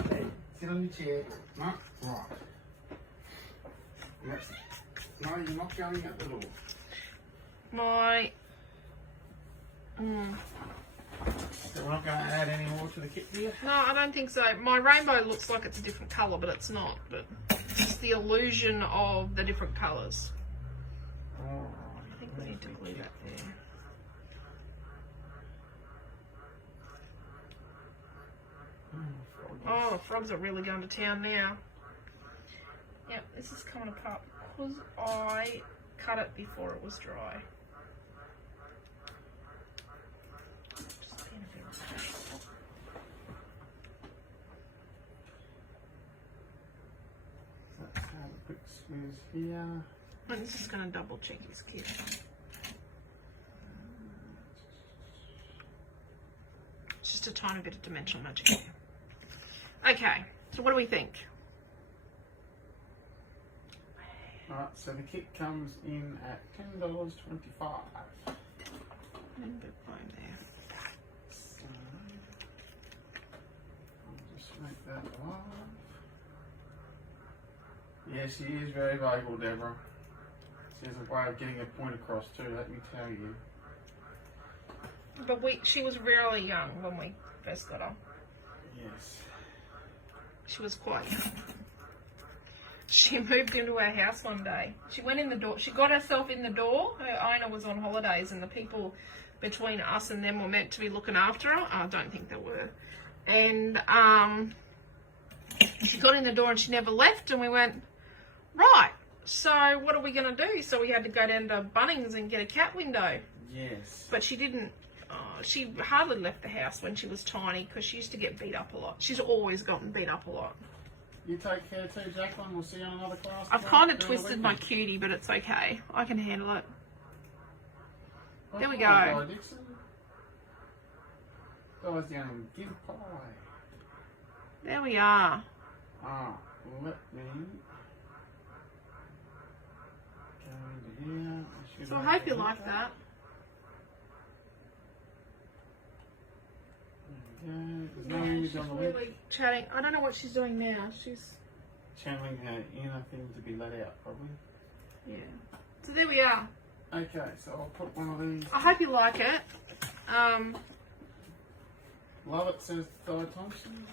Okay, sit on your chair. No, right. Yes. No, you're not going out the door. So we're not going to add any more to the kit here? No, I don't think so. My rainbow looks like it's a different colour, but it's not. But it's just the illusion of the different colours. Alright. I think we need to glue that there. Oh, the frogs are really going to town now. Yep, this is coming apart because I cut it before it was dry. Just being a bit careful. Let's have a quick squeeze here. I'm just going to double check his kit. Just a tiny bit of dimensional magic here. Okay, so what do we think? Alright, so the kit comes in at $10.25. And a bit of foam there. So, I'll just make that off. Yeah, she is very valuable, Deborah. There's a way of getting a point across too, let me tell you. But she was really young when we first got her. Yes. She was quite young. She moved into our house one day. She went in the door. She got herself in the door. Her owner was on holidays, and the people between us and them were meant to be looking after her. I don't think they were. And she got in the door and she never left. And we went, right, so what are we going to do? So we had to go down to Bunnings and get a cat window. Yes. But she didn't. She hardly left the house when she was tiny because she used to get beat up a lot. She's always gotten beat up a lot. You take care too, Jacqueline. We'll see you on another class. I've kind of twisted my cutie, but it's okay. I can handle it. There we go. Dixon. That was the only give pie. There we are. Let me go into here. So I hope you like that. There's no Yeah, image she's on the really link. chatting. I don't know what she's doing now. She's Channeling her inner thing to be let out, probably. yeah. So there we are. Okay, so I'll put one of these. I hope you like it. Love it, says Di Thompson.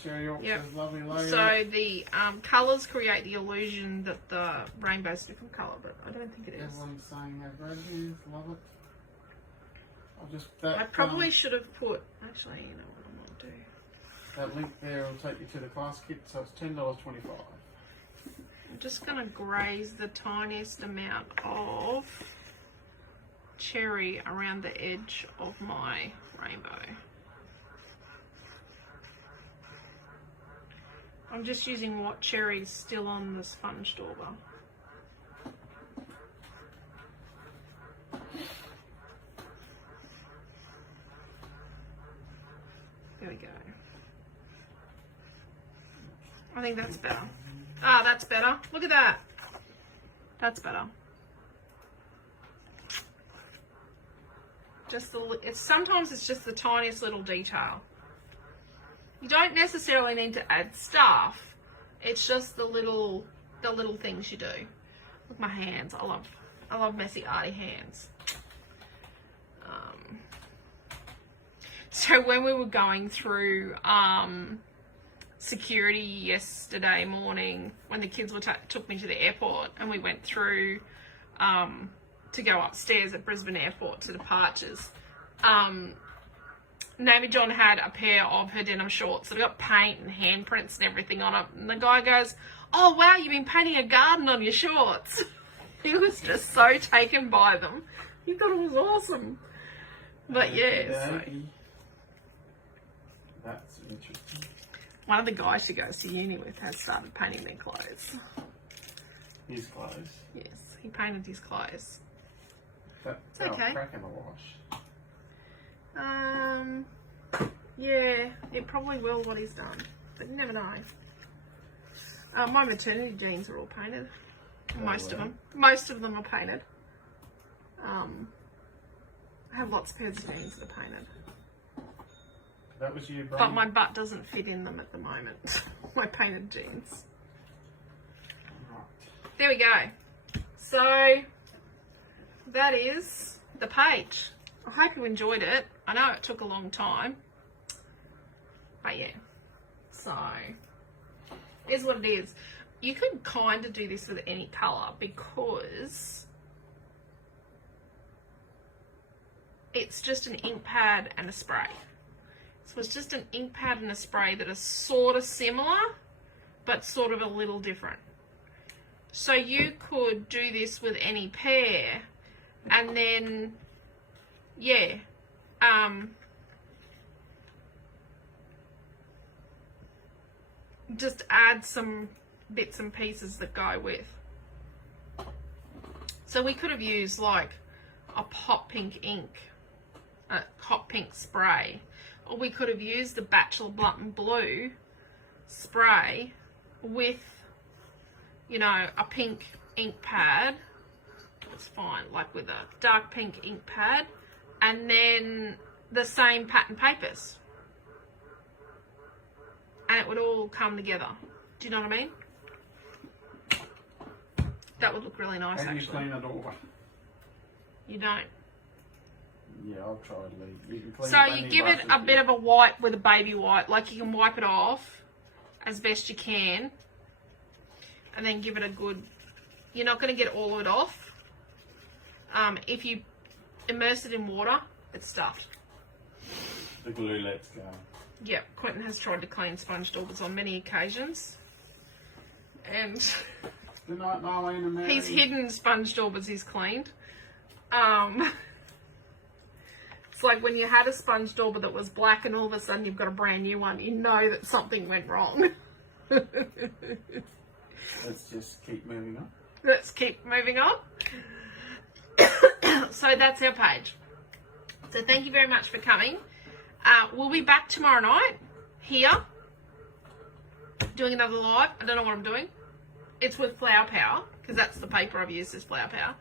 Sherry York Yep. says lovely logo. So the colours create the illusion that the rainbow's a different colour, but I don't think it is. Everyone's saying they've read these, love it. I'll just I probably should have put. Actually, you know what I might do. that link there will take you to the class kit, so it's $10.25. I'm just going to graze the tiniest amount of cherry around the edge of my rainbow. I'm just using what cherry's still on the sponge dauber. There we go. I think that's better. Ah, that's better. Look at that. That's better. Just sometimes it's just the tiniest little detail. You don't necessarily need to add stuff. It's just the little things you do. Look, my hands. I love messy arty hands. So when we were going through security yesterday morning, when the kids took me to the airport, and we went through to go upstairs at Brisbane Airport to departures, Naomi John had a pair of her denim shorts that got paint and handprints and everything on it. And the guy goes, "Oh wow, you've been painting a garden on your shorts." He was just so taken by them. He thought it was awesome. But yeah, so. That's interesting. One of the guys she goes to uni with has started painting their clothes. His clothes. Yes, he painted his clothes. It's okay. Crack in the wash. Yeah, it probably will what he's done, but you never know. My maternity jeans are all painted. Most of them. Most of them are painted. I have lots of pairs of jeans that are painted. That was you, Brian. But my butt doesn't fit in them at the moment. My painted jeans. Right. There we go. So, that is the page. I hope you enjoyed it. I know it took a long time. But yeah. So, here's what it is. You could kind of do this with any colour because it's just an ink pad and a spray. So it's just an ink pad and a spray that are sort of similar, but sort of a little different. So you could do this with any pair, and then, yeah, just add some bits and pieces that go with. So we could have used like a hot pink ink, a hot pink spray, or we could have used the Bachelor Blunt Blue spray with, you know, a pink ink pad. That's fine, like with a dark pink ink pad, and then the same pattern papers, and it would all come together. Do you know what I mean? That would look really nice, How do you actually. clean a door? You don't. Yeah, I've tried, Lee. You can clean So plenty you give it brushes, a bit of a wipe with a baby wipe, like you can wipe it off as best you can, and then give it a good. You're not going to get all of it off. If you immerse it in water, it's stuffed. The glue lets go. Yeah, Quentin has tried to clean sponge daubers on many occasions, and Good night, Marlene and Mary. he's hidden sponge daubers he's cleaned. It's like when you had a sponge dauber that was black and all of a sudden you've got a brand new one, you know that something went wrong. Let's just keep moving on. Let's keep moving on. So that's our page. So thank you very much for coming. We'll be back tomorrow night here doing another live. I don't know what I'm doing. It's with Flower Power because that's the paper I've used is Flower Power.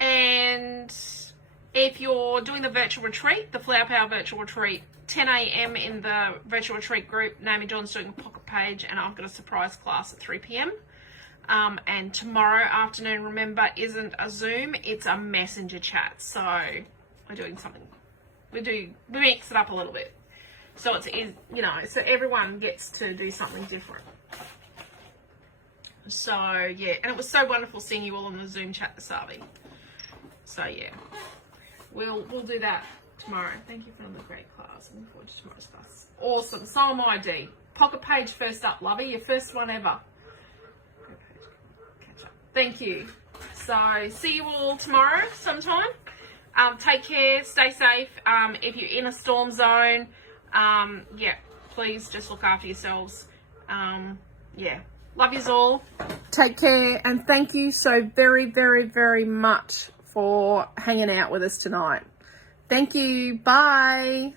And if you're doing the virtual retreat, the Flower Power virtual retreat, 10 a.m. in the virtual retreat group, Naomi John's doing a pocket page and I've got a surprise class at 3 p.m. And tomorrow afternoon, remember, isn't a Zoom, it's a messenger chat. So we're doing something. We mix it up a little bit. So it's, you know, so everyone gets to do something different. So yeah, and it was so wonderful seeing you all on the Zoom chat this Avi. So yeah, we'll do that tomorrow. Thank you for another great class. Looking forward to tomorrow's class. Awesome. So am I, D. Pocket page first up, lovey. Your first one ever. Catch up. Thank you. So see you all tomorrow sometime. Take care. Stay safe. If you're in a storm zone, yeah, please just look after yourselves. Yeah. Love yous all. Take care, and thank you so very, very, very much for hanging out with us tonight. Thank you. Bye.